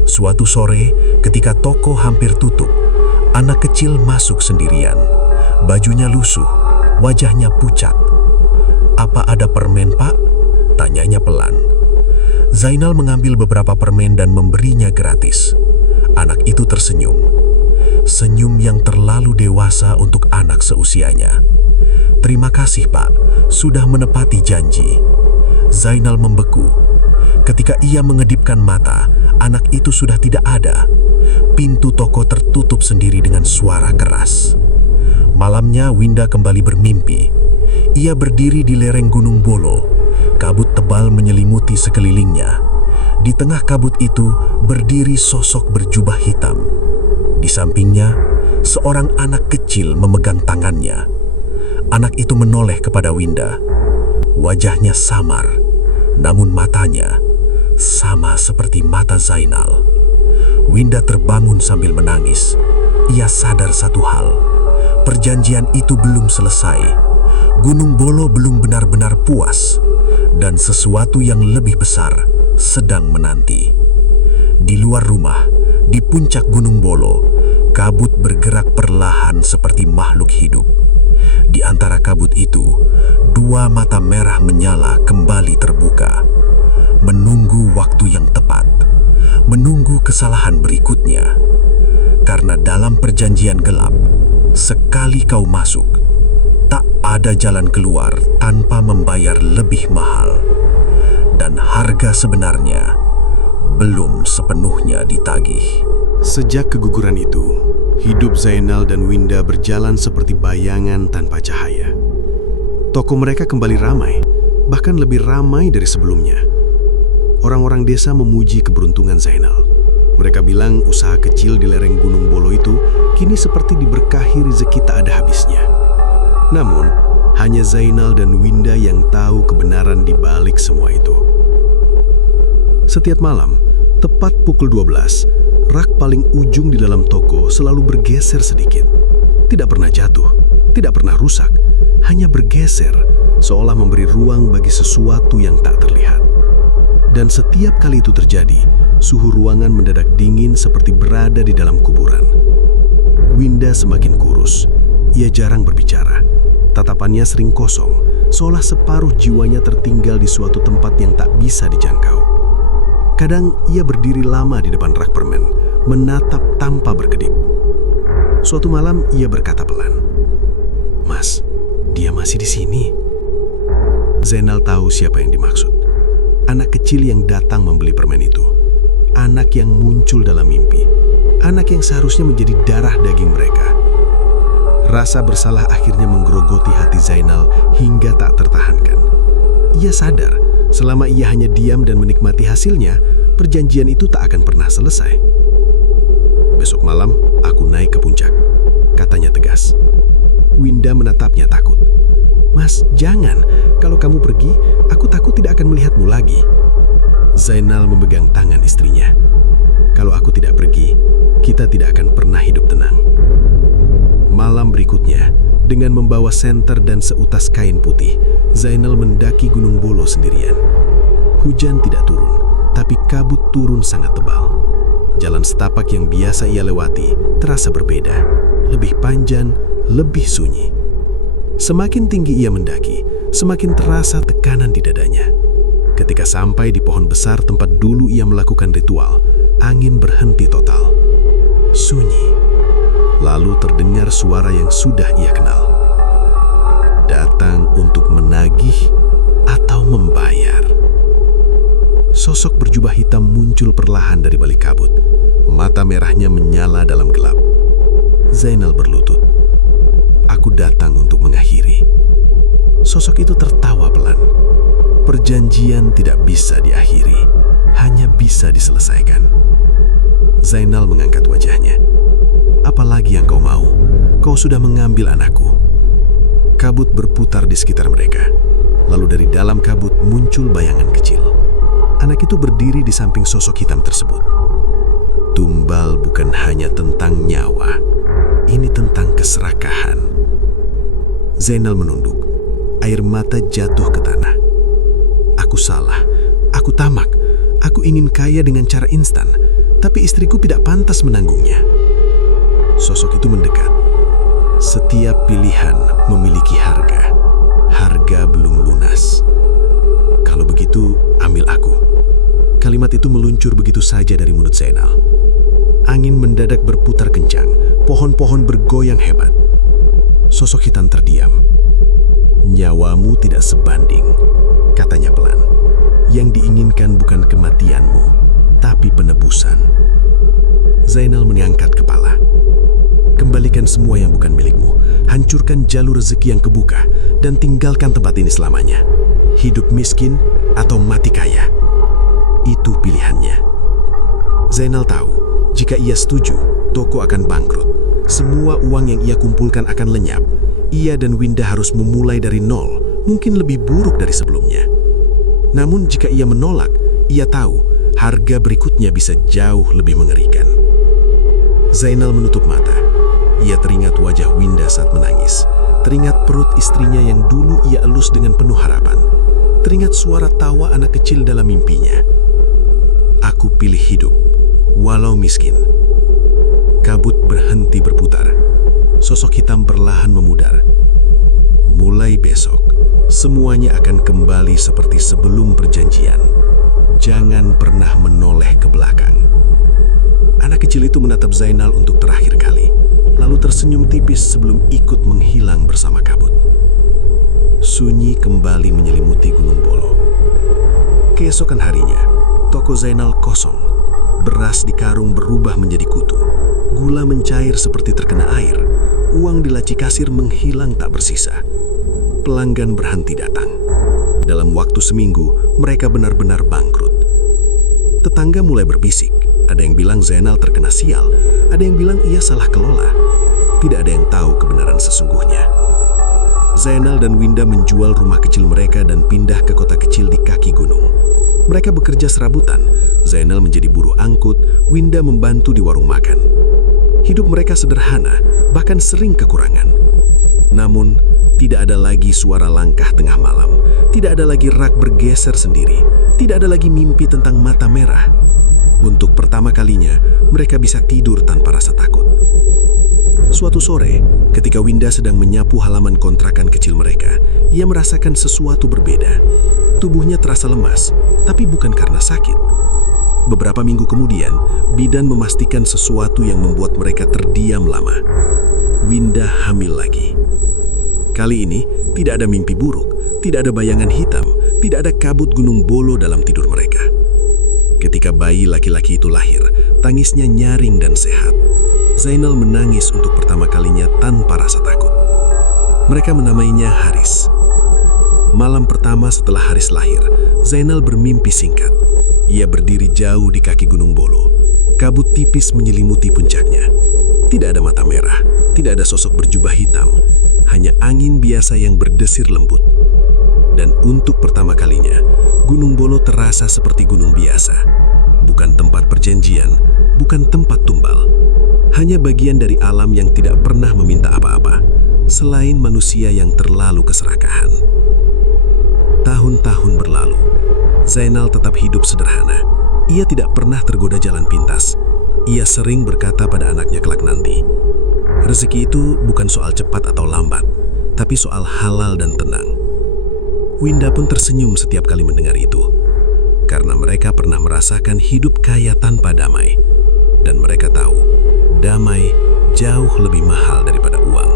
Suatu sore, ketika toko hampir tutup, anak kecil masuk sendirian. Bajunya lusuh, wajahnya pucat. "Apa ada permen, Pak?" tanyanya pelan. Zainal mengambil beberapa permen dan memberinya gratis. Anak itu tersenyum. Senyum yang terlalu dewasa untuk anak seusianya. "Terima kasih, Pak, sudah menepati janji." Zainal membeku. Ketika ia mengedipkan mata, anak itu sudah tidak ada. Pintu toko tertutup sendiri dengan suara keras. Malamnya Winda kembali bermimpi. Ia berdiri di lereng Gunung Bolo. Kabut tebal menyelimuti sekelilingnya. Di tengah kabut itu berdiri sosok berjubah hitam. Di sampingnya, seorang anak kecil memegang tangannya. Anak itu menoleh kepada Winda. Wajahnya samar, namun matanya sama seperti mata Zainal. Winda terbangun sambil menangis. Ia sadar satu hal. Perjanjian itu belum selesai. Gunung Bolo belum benar-benar puas. Dan sesuatu yang lebih besar sedang menanti. Di luar rumah, di puncak Gunung Bolo, kabut bergerak perlahan seperti makhluk hidup. Di antara kabut itu, dua mata merah menyala kembali terbuka. Menunggu waktu yang tepat. Menunggu kesalahan berikutnya. Karena dalam perjanjian gelap, sekali kau masuk, tak ada jalan keluar tanpa membayar lebih mahal. Dan harga sebenarnya belum sepenuhnya ditagih. Sejak keguguran itu, hidup Zainal dan Winda berjalan seperti bayangan tanpa cahaya. Toko mereka kembali ramai, bahkan lebih ramai dari sebelumnya. Orang-orang desa memuji keberuntungan Zainal. Mereka bilang usaha kecil di lereng Gunung Bolo itu kini seperti diberkahi rezeki tak ada habisnya. Namun, hanya Zainal dan Winda yang tahu kebenaran di balik semua itu. Setiap malam, tepat pukul 12, rak paling ujung di dalam toko selalu bergeser sedikit. Tidak pernah jatuh, tidak pernah rusak, hanya bergeser seolah memberi ruang bagi sesuatu yang tak terlihat. Dan setiap kali itu terjadi, suhu ruangan mendadak dingin seperti berada di dalam kuburan. Winda semakin kurus. Ia jarang berbicara. Tatapannya sering kosong, seolah separuh jiwanya tertinggal di suatu tempat yang tak bisa dijangkau. Kadang ia berdiri lama di depan rak permen, menatap tanpa berkedip. Suatu malam ia berkata pelan, "Mas, dia masih di sini." Zainal tahu siapa yang dimaksud. Anak kecil yang datang membeli permen itu. Anak yang muncul dalam mimpi. Anak yang seharusnya menjadi darah daging mereka. Rasa bersalah akhirnya menggerogoti hati Zainal hingga tak tertahankan. Ia sadar, selama ia hanya diam dan menikmati hasilnya, perjanjian itu tak akan pernah selesai. "Besok malam, aku naik ke puncak," katanya tegas. Winda menatapnya takut. "Mas, jangan. Kalau kamu pergi, aku takut tidak akan melihatmu lagi." Zainal memegang tangan istrinya. "Kalau aku tidak pergi, kita tidak akan pernah hidup tenang." Malam berikutnya, dengan membawa senter dan seutas kain putih, Zainal mendaki Gunung Bolo sendirian. Hujan tidak turun, tapi kabut turun sangat tebal. Jalan setapak yang biasa ia lewati terasa berbeda, lebih panjang, lebih sunyi. Semakin tinggi ia mendaki, semakin terasa tekanan di dadanya. Ketika sampai di pohon besar tempat dulu ia melakukan ritual, angin berhenti total. Sunyi. Lalu terdengar suara yang sudah ia kenal. Datang untuk menagih atau membayar. Sosok berjubah hitam muncul perlahan dari balik kabut. Mata merahnya menyala dalam gelap. Zainal berlutut. "Aku datang untuk mengakhiri." Sosok itu tertawa pelan. Perjanjian tidak bisa diakhiri, hanya bisa diselesaikan. Zainal mengangkat wajahnya. "Apalagi yang kau mau? Kau sudah mengambil anakku." Kabut berputar di sekitar mereka. Lalu dari dalam kabut muncul bayangan kecil. Anak itu berdiri di samping sosok hitam tersebut. Tumbal bukan hanya tentang nyawa, ini tentang keserakahan. Zainal menunduk. Air mata jatuh ke tanah. "Aku salah, aku tamak, aku ingin kaya dengan cara instan, tapi istriku tidak pantas menanggungnya." Sosok itu mendekat. "Setiap pilihan memiliki harga. Harga belum lunas. Kalau begitu, ambil aku." Kalimat itu meluncur begitu saja dari mulut Zainal. Angin mendadak berputar kencang, pohon-pohon bergoyang hebat. Sosok hitam terdiam. "Nyawamu tidak sebanding," katanya pelan. "Yang diinginkan bukan kematianmu, tapi penebusan." Zainal mengangkat kepala. "Kembalikan semua yang bukan milikmu, hancurkan jalur rezeki yang kebuka, dan tinggalkan tempat ini selamanya. Hidup miskin atau mati kaya, itu pilihannya." Zainal tahu, jika ia setuju, toko akan bangkrut. Semua uang yang ia kumpulkan akan lenyap. Ia dan Winda harus memulai dari nol, mungkin lebih buruk dari sebelumnya. Namun jika ia menolak, ia tahu harga berikutnya bisa jauh lebih mengerikan. Zainal menutup mata. Ia teringat wajah Winda saat menangis. Teringat perut istrinya yang dulu ia elus dengan penuh harapan. Teringat suara tawa anak kecil dalam mimpinya. "Aku pilih hidup, walau miskin." Kabut berhenti berputar. Sosok hitam perlahan memudar. "Mulai besok, semuanya akan kembali seperti sebelum perjanjian. Jangan pernah menoleh ke belakang." Anak kecil itu menatap Zainal untuk terakhir kali, lalu tersenyum tipis sebelum ikut menghilang bersama kabut. Sunyi kembali menyelimuti Gunung Bolo. Keesokan harinya, toko Zainal kosong. Beras di karung berubah menjadi kutu. Gula mencair seperti terkena air. Uang di laci kasir menghilang tak bersisa. Pelanggan berhenti datang. Dalam waktu seminggu, mereka benar-benar bangkrut. Tetangga mulai berbisik. Ada yang bilang Zainal terkena sial. Ada yang bilang ia salah kelola. Tidak ada yang tahu kebenaran sesungguhnya. Zainal dan Winda menjual rumah kecil mereka dan pindah ke kota kecil di kaki gunung. Mereka bekerja serabutan. Zainal menjadi buruh angkut, Winda membantu di warung makan. Hidup mereka sederhana, bahkan sering kekurangan. Namun, tidak ada lagi suara langkah tengah malam. Tidak ada lagi rak bergeser sendiri. Tidak ada lagi mimpi tentang mata merah. Untuk pertama kalinya, mereka bisa tidur tanpa rasa takut. Suatu sore, ketika Winda sedang menyapu halaman kontrakan kecil mereka, ia merasakan sesuatu berbeda. Tubuhnya terasa lemas, tapi bukan karena sakit. Beberapa minggu kemudian, bidan memastikan sesuatu yang membuat mereka terdiam lama. Winda hamil lagi. Kali ini, tidak ada mimpi buruk, tidak ada bayangan hitam, tidak ada kabut Gunung Bolo dalam tidur mereka. Ketika bayi laki-laki itu lahir, tangisnya nyaring dan sehat. Zainal menangis untuk pertama kalinya tanpa rasa takut. Mereka menamainya Haris. Malam pertama setelah Haris lahir, Zainal bermimpi singkat. Ia berdiri jauh di kaki Gunung Bolo. Kabut tipis menyelimuti puncaknya. Tidak ada mata merah, tidak ada sosok berjubah hitam, hanya angin biasa yang berdesir lembut. Dan untuk pertama kalinya, Gunung Bolo terasa seperti gunung biasa. Bukan tempat perjanjian, bukan tempat tumbal. Hanya bagian dari alam yang tidak pernah meminta apa-apa, selain manusia yang terlalu keserakahan. Tahun-tahun berlalu, Zainal tetap hidup sederhana. Ia tidak pernah tergoda jalan pintas. Ia sering berkata pada anaknya kelak nanti, rezeki itu bukan soal cepat atau lambat, tapi soal halal dan tenang. Winda pun tersenyum setiap kali mendengar itu, karena mereka pernah merasakan hidup kaya tanpa damai. Dan mereka tahu, damai jauh lebih mahal daripada uang.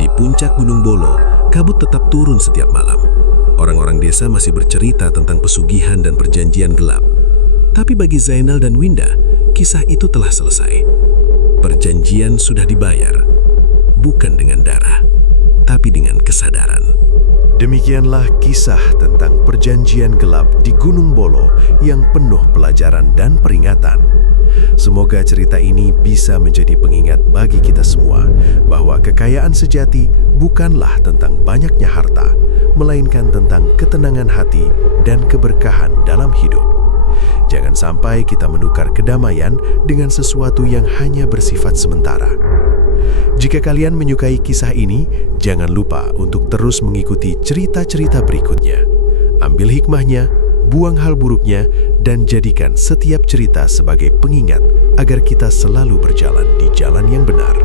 Di puncak Gunung Bolo, kabut tetap turun setiap malam. Orang-orang desa masih bercerita tentang pesugihan dan perjanjian gelap. Tapi bagi Zainal dan Winda, kisah itu telah selesai. Perjanjian sudah dibayar, bukan dengan darah, tapi dengan kesadaran. Demikianlah kisah tentang perjanjian gelap di Gunung Bolo yang penuh pelajaran dan peringatan. Semoga cerita ini bisa menjadi pengingat bagi kita semua bahwa kekayaan sejati bukanlah tentang banyaknya harta, melainkan tentang ketenangan hati dan keberkahan dalam hidup. Jangan sampai kita menukar kedamaian dengan sesuatu yang hanya bersifat sementara. Jika kalian menyukai kisah ini, jangan lupa untuk terus mengikuti cerita-cerita berikutnya. Ambil hikmahnya, buang hal buruknya, dan jadikan setiap cerita sebagai pengingat agar kita selalu berjalan di jalan yang benar.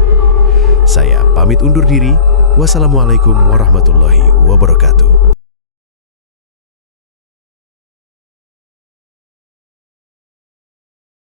Saya pamit undur diri. Wassalamualaikum warahmatullahi wabarakatuh.